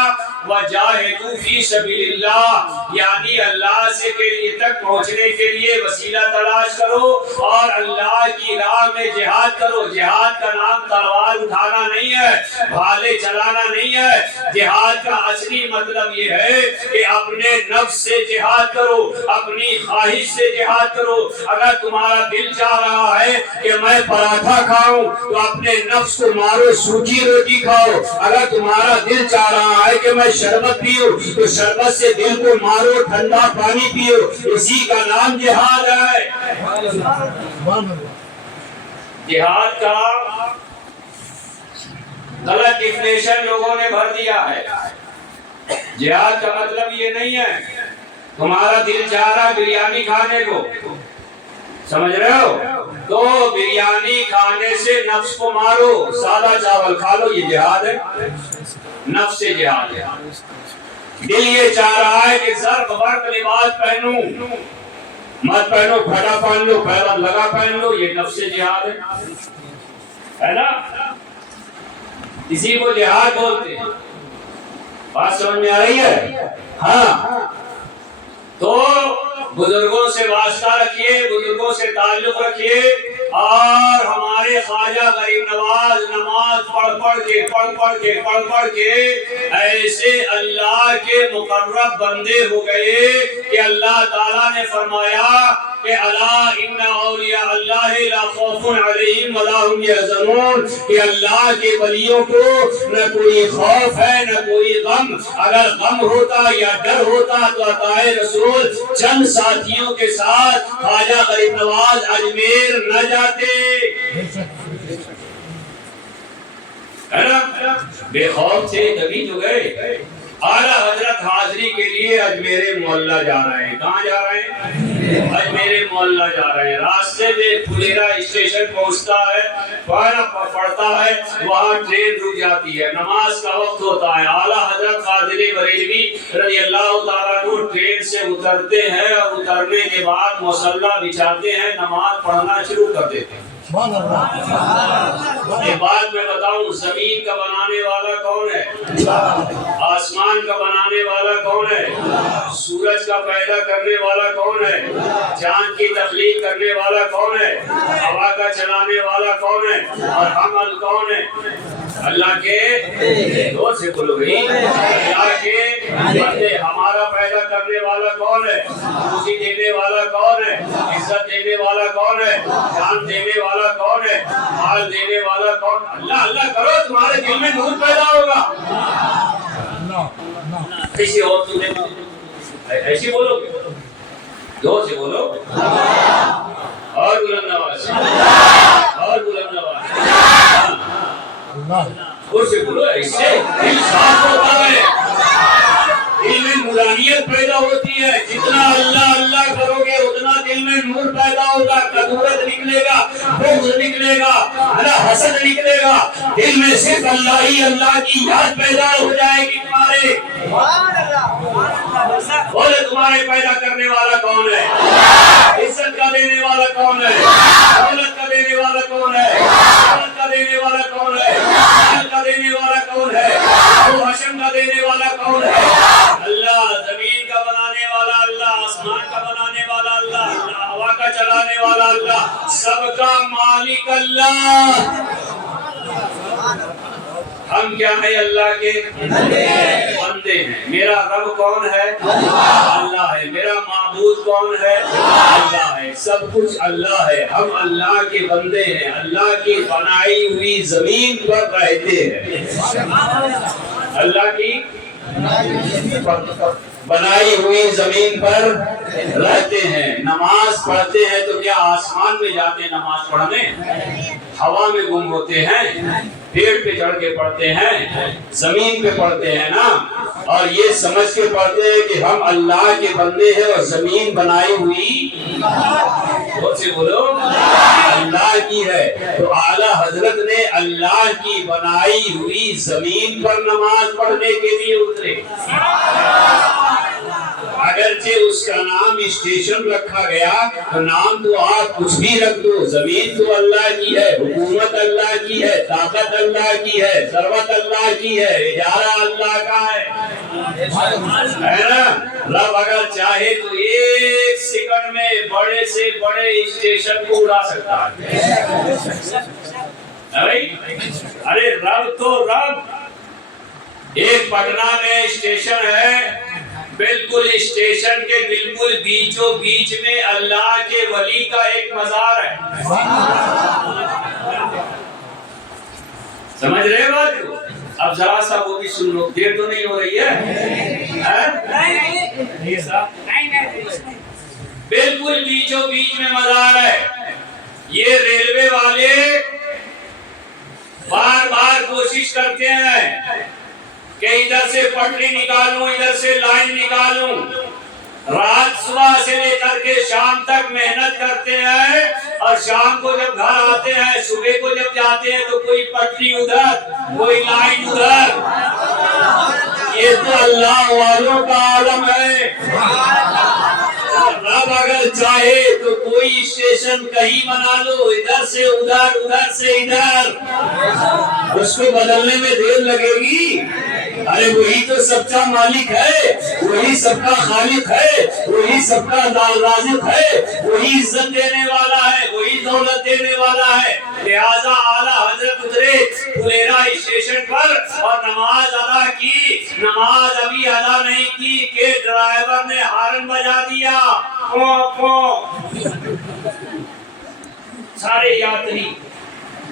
وجاہدوا فی سبیل اللہ، یعنی اللہ سے کے لیے تک پہنچنے کے لیے وسیلہ تلاش کرو اور اللہ کی راہ میں جہاد کرو۔ جہاد کا نام تلوار اٹھانا نہیں ہے، بھالے چلانا نہیں ہے۔ جہاد کا اصلی مطلب یہ ہے کہ اپنے نفس سے جہاد کرو، اپنی خواہش سے جہاد کرو۔ اگر تمہارا دل چاہ رہا ہے کہ میں پراٹھا کھاؤں تو اپنے نفس کو مارو، سوکھی روٹی کھاؤ۔ اگر تمہارا دل چاہ رہا ہے کہ میں شربت پیوں تو شربت سے دل کو مارو، ٹھنڈا پانی پیو۔ اسی کا نام جہاد ہے۔ جہاد کا غلط ڈیفینیشن لوگوں نے بھر دیا ہے۔ جہاد کا مطلب یہ نہیں ہے تمہارا دل چاہ رہا بریانی کھانے کو، سمجھ رہے ہو، تو بریانی کھانے سے نفس کو مارو، سادہ چاول کھا لو، یہ جہاد ہے، نفس سے جہاد ہے۔ دل یہ چاہ رہا ہے کہ ضرب برق لباس پہنوں، مت پہنو، پھٹا پہن لو، پہلا لگا پہن لو، یہ نفس سے جہاد ہے نا؟ اسی کو جہاد بولتے ہیں۔ بات سمجھ میں آ رہی ہے؟ ہاں، تو بزرگوں سے واسطہ رکھیے، بزرگوں سے تعلق رکھیے، اور ہمارے خواجہ غریب نواز نماز پڑھ کے ایسے اللہ کے مقرب بندے ہو گئے کہ اللہ تعالیٰ نے فرمایا کہ الا ان اولیاء اللہ لا خوف علیہم ولا هم یحزنون، کہ اللہ کے ولیوں کو نہ کوئی خوف ہے نہ کوئی غم۔ اگر غم ہوتا یا ڈر ہوتا تو عطائے رسول چند ساتھیوں کے ساتھ خواجہ غریب نواز اجمیر نہ جاتے، ہے نا؟ بے خوف تھے تبھی تو گئے۔ اعلیٰ حضرت حاضری کے لیے اجمیر معلیٰ جا رہے ہیں۔ کہاں جا رہے ہیں؟ اجمیر معلیٰ جا رہے ہیں۔ راستے میں پھلیرا اسٹیشن پہنچتا ہے، پڑتا ہے، وہاں ٹرین رک جاتی ہے، نماز کا وقت ہوتا ہے۔ اعلیٰ حضرت قادری بریلوی رضی اللہ تعالیٰ عنہ ٹرین سے اترتے ہیں اور اترنے کے بعد مصلی بچھاتے ہیں، نماز پڑھنا شروع کر دیتے ہیں۔ یہ بات میں بتاؤں، زمین کا بنانے والا کون ہے؟ آسمان کا بنانے والا کون ہے؟ سورج کا پیدا کرنے والا کون ہے؟ چاند کی تخلیق کرنے والا کون ہے؟ ہوا کا چلانے والا کون ہے؟ اور حمل کون ہے؟ اللہ کے دور سے بولو گئی، اللہ کے بندے۔ ہمارا پیدا کرنے والا کون ہے؟ روزی دینے والا کون ہے؟ عزت دینے والا کون ہے؟ جان دینے والا کون ہے؟ مال دینے والا کون؟ اللہ اللہ کرو، تمہارے دل میں نور پیدا ہوگا۔ کسی اور ایسی بولو، زور سے بولو، اور بلند آواز سے، اور بلند آواز زور سے بولو، ایسے دل صاف ہوتا ہے، دل میں نورانیت پیدا ہوتی ہے۔ جتنا اللہ اللہ کرو گے اتنا دل میں نور پیدا ہوگا، کدورت نکلے گا، بغض نکلے گا، حسد نکلے گا، دل میں صرف اللہ ہی اللہ کی یاد پیدا ہو جائے گی تمہارے۔ بولے تمہارے پیدا کرنے والا کون ہے؟ عزت کا دینے والا کون ہے؟ دولت کا دینے والا کون ہے؟ دولت کا دینے والا کون ہے؟ مال کا دینے والا کون ہے؟ ابو ہاشم کا دینے والا کون ہے؟ اللہ۔ زمین کا بنانے والا اللہ، آسمان کا بنانے والا اللہ، ہوا کا چلانے والا اللہ، سب کا مالک اللہ۔ ہم کیا ہیں؟ اللہ کے بندے ہیں۔ میرا رب کون ہے؟ اللہ ہے۔ میرا معبود کون ہے؟ اللہ ہے۔ سب کچھ اللہ ہے، ہم اللہ کے بندے ہیں، اللہ کی بنائی ہوئی زمین پر رہتے ہیں، اللہ کی بنائی ہوئی زمین پر رہتے ہیں۔ نماز پڑھتے ہیں تو کیا آسمان میں جاتے ہیں نماز پڑھنے؟ ہوا میں گم ہوتے ہیں، پیڑ پہ چڑھ کے پڑھتے ہیں، زمین پہ پڑھتے ہیں نا، اور یہ سمجھ کے پڑھتے ہیں کہ ہم اللہ کے بندے ہیں اور زمین بنائی ہوئی سے بولو اللہ کی ہے۔ تو اعلیٰ حضرت نے اللہ کی بنائی ہوئی زمین پر نماز پڑھنے کے لیے اترے۔ اگرچہ اس کا نام اسٹیشن رکھا گیا تو نام تو آپ کچھ بھی رکھ دو، زمین تو اللہ کی ہے، حکومت اللہ کی ہے، طاقت اللہ کی ہے، ثروت اللہ کی ہے، ادارہ اللہ کا ہے نا؟ رب اگر چاہے تو ایک سیکنڈ میں بڑے سے بڑے اسٹیشن کو اڑا سکتا ہے۔ ارے رب تو رب، ایک پٹنہ میں اسٹیشن ہے، بالکل اسٹیشن کے بالکل بیچوں بیچ میں اللہ کے ولی کا ایک مزار ہے۔ سمجھ رہے بات کو؟ اب ذرا سا وہ بھی سن لو، دیر تو نہیں ہو رہی ہے؟ بالکل بیچوں بیچ میں مزار ہے۔ یہ ریلوے والے بار بار کوشش کرتے ہیں کہ ادھر سے پٹری نکالوں، ادھر سے لائن نکالوں، رات صبح سے لے کر کے شام تک محنت کرتے ہیں، اور شام کو جب گھر آتے ہیں، صبح کو جب جاتے ہیں تو کوئی پٹری ادھر، کوئی لائن ادھر۔ یہ تو اللہ والوں کا عالم ہے۔ رب اگر چاہے تو کوئی اسٹیشن کہیں بنا لو، ادھر سے ادھر، ادھر سے ادھر، اس کو بدلنے میں دیر لگے گی؟ ارے وہی تو سب کا مالک ہے، وہی سب کا خالق ہے، وہی سب کا رازق ہے، وہی عزت دینے والا ہے، وہی دولت دینے والا ہے۔ لہذا اعلیٰ حضرت اترے پھلیرا اسٹیشن پر اور نماز ادا کی۔ نماز ابھی ادا نہیں کی کہ ڈرائیور نے ہارن بجا دیا، سارے یاتری،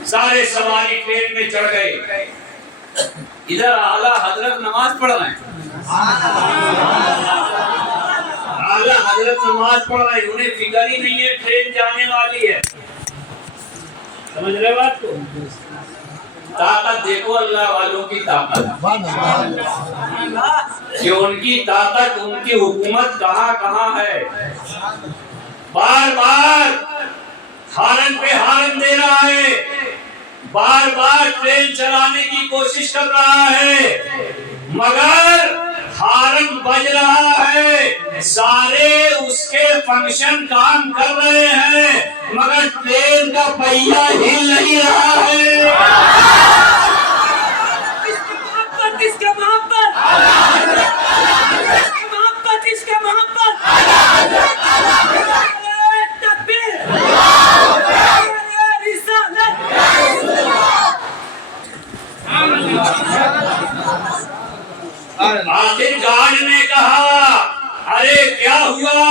سارے سواری ٹرین میں چڑھ گئے۔ ادھر اعلیٰ حضرت نماز پڑھ رہے ہیں، اعلیٰ حضرت نماز پڑھ رہے ہیں، انہیں فکر ہی نہیں ہے ٹرین جانے والی ہے۔ سمجھ رہے بات کو؟ طاقت دیکھو اللہ والوں کی طاقت، کہ ان کی طاقت، ان کی حکومت کہاں کہاں ہے۔ بار بار ہارن پہ ہارن دے رہا ہے، بار بار ٹرین چلانے کی کوشش کر رہا ہے، مگر ہارن بج رہا ہے، سارے اس کے فنکشن کام کر رہے ہیں، مگر ٹرین کا پہیہ ہل نہیں رہا ہے۔ اس کا محبت، اس کا محبت، آخر گارڈ نے کہا ارے کیا ہوا؟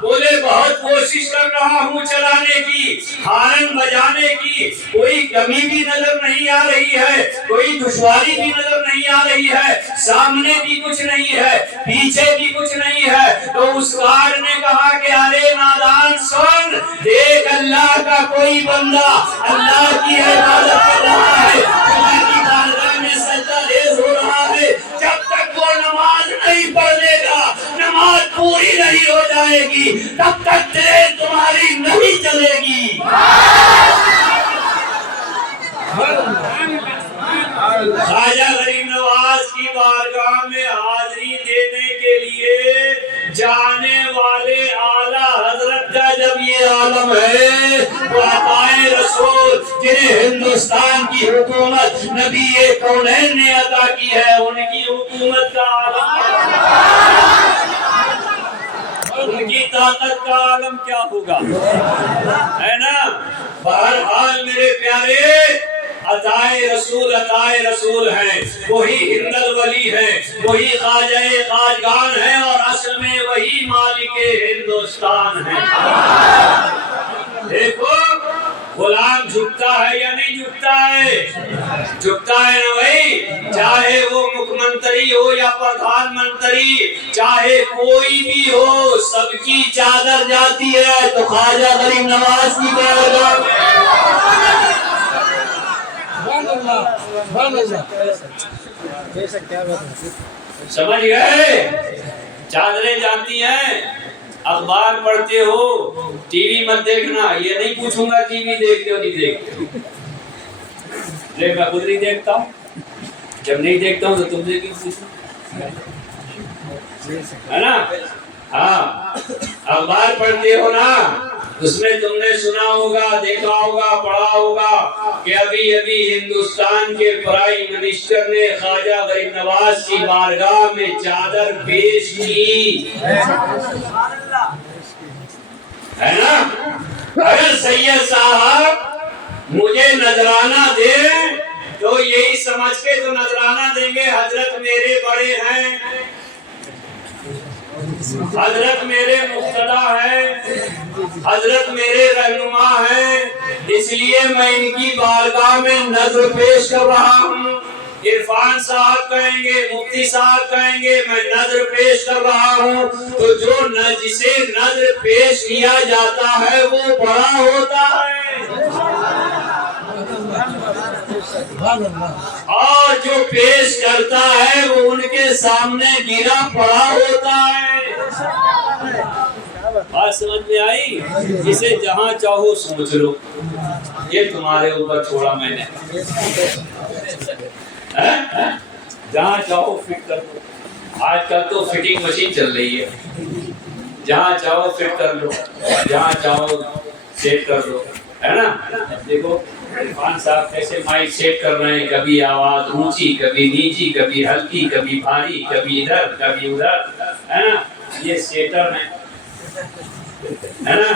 بولے بہت کوشش کر رہا ہوں چلانے کی، ہارن بجانے کی، کوئی کمی بھی نظر نہیں آ رہی ہے، کوئی دشواری بھی نظر نہیں آ رہی ہے، سامنے بھی کچھ نہیں ہے، پیچھے بھی کچھ نہیں ہے۔ تو اس گارڈ نے کہا کہ ارے نادان سن، دیکھ اللہ کا کوئی بندہ اللہ کی عبادت کر رہا ہے، اللہ کی بارگاہ میں سجدہ ریز ہو رہا ہے، جب تک وہ نماز نہیں پڑھ لے گا، نماز پوری نہیں ہو جائے گی، تب تک ٹرین تمہاری نہیں چلے گی۔ خواجہ غریب نواز کی بارگاہ میں حاضری دینے کے لیے جانے والے اعلیٰ حضرت کا جب یہ عالم ہے، تو عطائے رسول جنہیں ہندوستان کی حکومت نبی کونین نے عطا کی ہے، ان کی حکومت کا عالم ان کی طاقت کا عالم کیا ہوگا، ہے نا؟ بہرحال میرے پیارے، عطائے رسول ہیں، وہی ہند الولی ہیں، وہی خواجہ خواجگان ہیں، اور اصل میں وہی مالک ہندوستان ہیں۔ دیکھو غلام جھکتا ہے یا نہیں جھکتا ہے؟ جھکتا ہے نا بھائی، چاہے وہ مکھ منتری ہو یا پردھان منتری، چاہے کوئی بھی ہو، سب کی چادر جاتی ہے تو خواجہ غریب نواز کی بارگاہ میں۔ سمجھ گئے؟ چادریں جانتی ہیں، اخبار پڑھتے ہو، ٹی وی مت دیکھنا، یہ نہیں پوچھوں گا ٹی وی دیکھتے ہو نہیں دیکھتے، میں خود نہیں دیکھتا ہوں، جب نہیں دیکھتا ہوں تو تم سے کیوں پوچھوں، ہے نا؟ ہاں اخبار پڑھتے ہو نا، اس میں تم نے سنا ہوگا، دیکھا ہوگا، پڑھا ہوگا کہ ابھی ابھی ہندوستان کے پرائم منسٹر نے خواجہ غریب نواز کی بارگاہ میں چادر پیش کی ہے نا۔ اگر سید صاحب مجھے نذرانہ دے تو یہی سمجھ کے تو نذرانہ دیں گے حضرت میرے بڑے ہیں، حضرت میرے مقتدا ہیں، حضرت میرے رہنما ہیں، اس لیے میں ان کی بارگاہ میں نذر پیش کر رہا ہوں۔ عرفان صاحب کہیں گے، مفتی صاحب کہیں گے میں نذر پیش کر رہا ہوں، تو جو جسے نذر پیش کیا جاتا ہے وہ بڑا ہوتا ہے، اور جو پیش کرتا ہے وہ ان کے سامنے گرا پڑا ہوتا ہے۔ بات سمجھ میں آئی؟ جسے جہاں چاہو سوچ لو، یہ تمہارے اوپر چھوڑا میں نے، جہاں چاہو فٹ کر لو۔ آج کل تو فٹنگ مشین چل رہی ہے، جہاں چاہو فٹ کر لو، جہاں چاہو سیٹ کر لو، ہے نا۔ دیکھو عرفان صاحب کیسے مائک سیٹ کر رہے ہیں، کبھی آواز اونچی، کبھی نیچی، کبھی ہلکی، کبھی بھاری، کبھی ادھر کبھی ادھر، ہے نا۔ یہ سیٹر ہیں، ہے نا،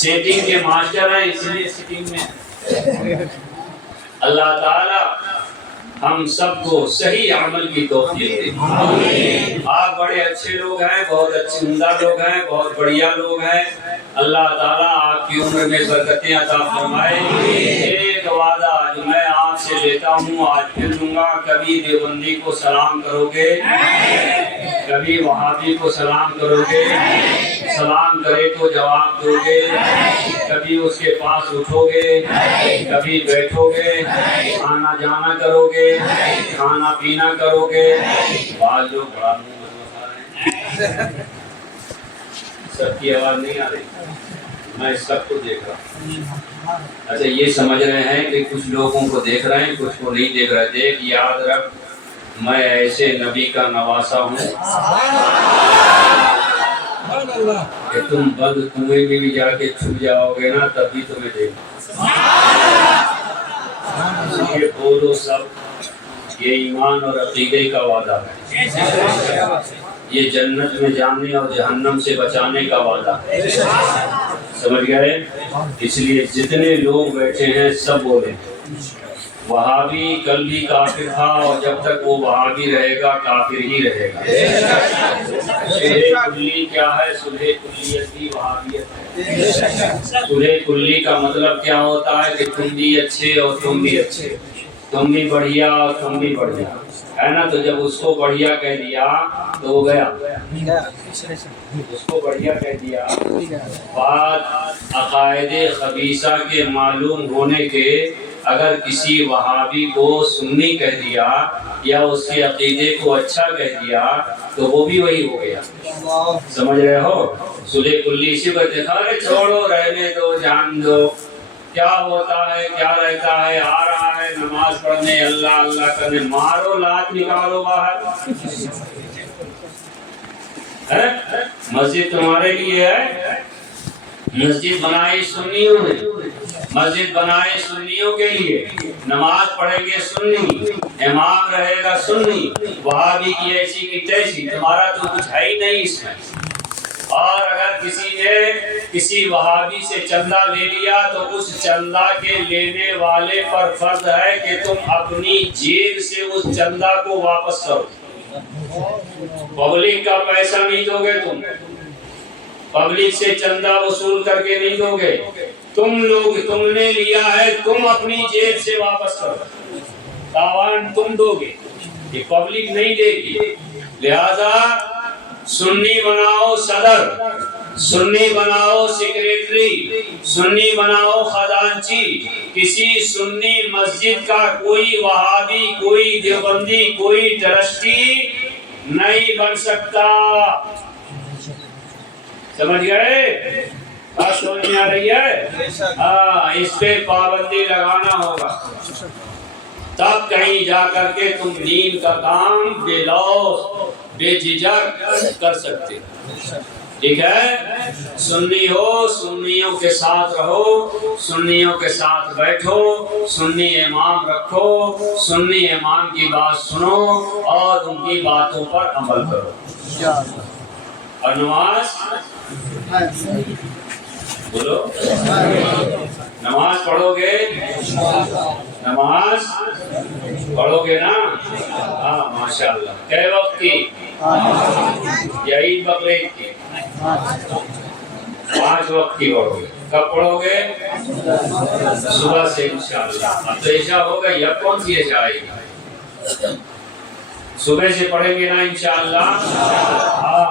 سیٹنگ کے ماسٹر ہیں، اس لیے سیٹنگ میں۔ اللہ تعالی ہم سب کو صحیح عمل کی توفیق دے۔ آپ بڑے اچھے لوگ ہیں، بہت اچھے عمدہ لوگ ہیں، بہت بڑھیا لوگ ہیں، اللہ تعالیٰ آپ کی عمر میں برکتیں عطا فرمائے۔ ایک وعدہ جو میں آپ سے لیتا ہوں آج پھر لوں گا، کبھی دیوبندی کو سلام کرو گے، کبھی وہابی کو سلام کرو گے، سلام کرے تو جواب دو گے، کبھی اس کے پاس اٹھو گے، کبھی بیٹھو گے، آنا جانا کرو گے، کھانا پینا کرو گے۔ بعض لوگ بڑا منہ بتا رہے ہیں، سب کی آواز نہیں آ رہی، میں سب کو دیکھ رہا ہوں۔ اچھا یہ سمجھ رہے ہیں کہ کچھ لوگوں کو دیکھ رہے ہیں، کچھ کو نہیں دیکھ رہے۔ دیکھ یاد رکھ، میں ایسے نبی کا نواسا ہوں کہ تم بند کنویں میں بھی جا کے چھپ جاؤ گے نا، تب بھی تمہیں دیکھ۔ یہ بولو سب، یہ ایمان اور عقیدے کا وعدہ ہے، یہ جنت میں جانے اور جہنم سے بچانے کا وعدہ ہے، سمجھ گئے؟ اس لیے جتنے لوگ بیٹھے ہیں سب بولیں وہابی کل بھی کافر تھا، اور جب تک وہ وہابی رہے گا کافر ہی رہے گا۔ صلح کلی کیا ہے؟ صلح کلیت بھی وہابیت ہے۔ صلح کلی کا مطلب کیا ہوتا ہے کہ تم بھی اچھے اور تم بھی اچھے، تم بھی بڑھیا اور تم بھی بڑھیا، ہے نا۔ تو جب اس کو بڑھیا کہہ دیا تو وہ گیا، اس کو بڑھیا کہہ دیا۔ بات عقائد خبیثہ کے معلوم ہونے کے اگر کسی وہابی کو سنی کہہ دیا یا اس کے عقیدے کو اچھا کہہ دیا تو وہ بھی وہی ہو گیا، سمجھ رہے ہو۔ صلح کلی اسی کو دیکھا ہے، چھوڑو رہنے دو جان دو، کیا ہوتا ہے کیا رہتا ہے، آ رہا ہے نماز پڑھنے اللہ اللہ کرنے، مارو لات نکالو باہر۔ مسجد تمہارے لیے ہے، مسجد بنائی سنیوں نے، مسجد بنائے سنیوں کے لیے، نماز پڑھیں گے سنی، امام رہے گا سنی، وہابی کی ایسی کی تیسی، تمہارا تو کچھ ہے ہی نہیں اس میں۔ اور اگر کسی نے کسی وہابی سے چندہ لے لیا تو اس چندہ کے لینے والے پر فرض ہے کہ تم اپنی جیب سے اس چندہ کو واپس کرو۔ پبلک کا پیسہ نہیں دو گے، تم پبلک سے چندہ وصول کر کے نہیں دو گے، تم نے لیا ہے، تم اپنی جیب سے واپس کرو، تاوان تم دو گے، یہ پبلک نہیں دے گی۔ لہذا سنی بناؤ صدر، سنی بناؤ سیکریٹری، سنی بناؤ خزانچی، کسی سنی مسجد کا کوئی وہابی، کوئی دیوبندی، کوئی ٹرسٹی نہیں بن سکتا، سمجھ گئے؟ بات سمجھ میں آ رہی ہے؟ ہاں، اس پہ پابندی لگانا ہوگا، تب کہیں جا کر کے تم دین کا کام بے لوث بے جھجک کر سکتے۔ ٹھیک ہے؟ سنی ہو سنیوں کے ساتھ رہو، سنیوں کے ساتھ بیٹھو، سنی امام رکھو، سنی امام کی بات سنو اور ان کی باتوں پر عمل کرو۔ اور نماز بولو، نماز پڑھو گے؟ نماز پڑھو گے نا؟ ہاں ماشاءاللہ۔ کئے وقت کی؟ یا عید بقرعید کی؟ 5 وقت کی پڑھو گے۔ کب پڑھو گے؟ صبح سے انشاءاللہ۔ اب تو عشاء ہو گئی، اب کون سی عشاء آئے گی؟ صبح سے پڑھیں گے نا انشاءاللہ۔ ہاں،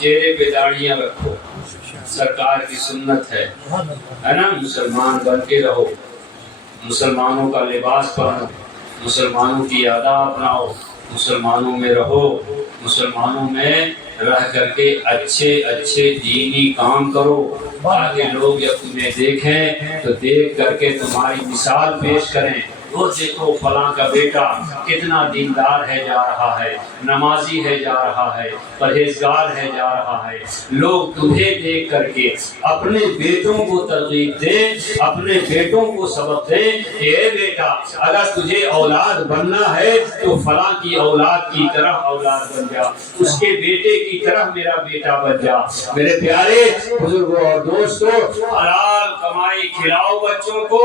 چہرے پہ داڑھیاں رکھو، سرکار کی سنت ہے نا؟ مسلمان بن کے رہو، مسلمانوں کا لباس پہنو، مسلمانوں کی آداب اپناؤ، مسلمانوں میں رہو، مسلمانوں میں رہ کر کے اچھے اچھے دینی کام کرو، تاکہ لوگ جب تمہیں دیکھیں تو دیکھ کر کے تمہاری مثال پیش کریں، وہ دیکھو فلاں کا بیٹا کتنا دیندار ہے جا رہا ہے، نمازی ہے جا رہا ہے، پرہیزگار ہے جا رہا ہے۔ لوگ تمہیں دیکھ کر کے اپنے بیٹوں کو ترغیب دیں، اپنے بیٹوں کو سبق دیں کہ اے بیٹا اگر تجھے اولاد بننا ہے تو فلاں کی اولاد کی طرح اولاد بن جا، اس کے بیٹے کی طرح میرا بیٹا بن جا۔ میرے پیارے بزرگوں اور دوستوں، حلال کمائی کھلاؤ بچوں کو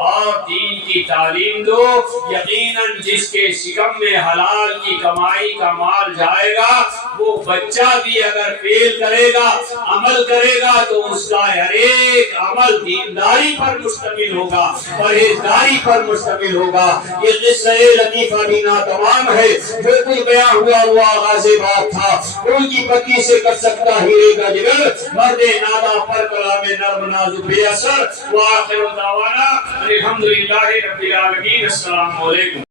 اور دین کی تعلیم دو۔ یقیناً جس کے شکم میں حلال کی کمائی کا مال جائے گا، وہ بچہ بھی اگر فیل کرے گا، عمل کرے گا تو اس کا ہر ایک عمل دینداری پر مشتمل ہوگا، پرہیزگاری پر مشتمل ہوگا۔ یہ قصہ لطیفہ بھی ناتمام ہے، بالکل بیان ہوا وہ آغاز بات تھا۔ ان کی پتی سے کر سکتا ہیرے کا جگر، مرد نادا پر کلام نرم نازک بے اثر۔ وآخر دعوانا الحمدللہ رب العالمین۔ السلام علیکم۔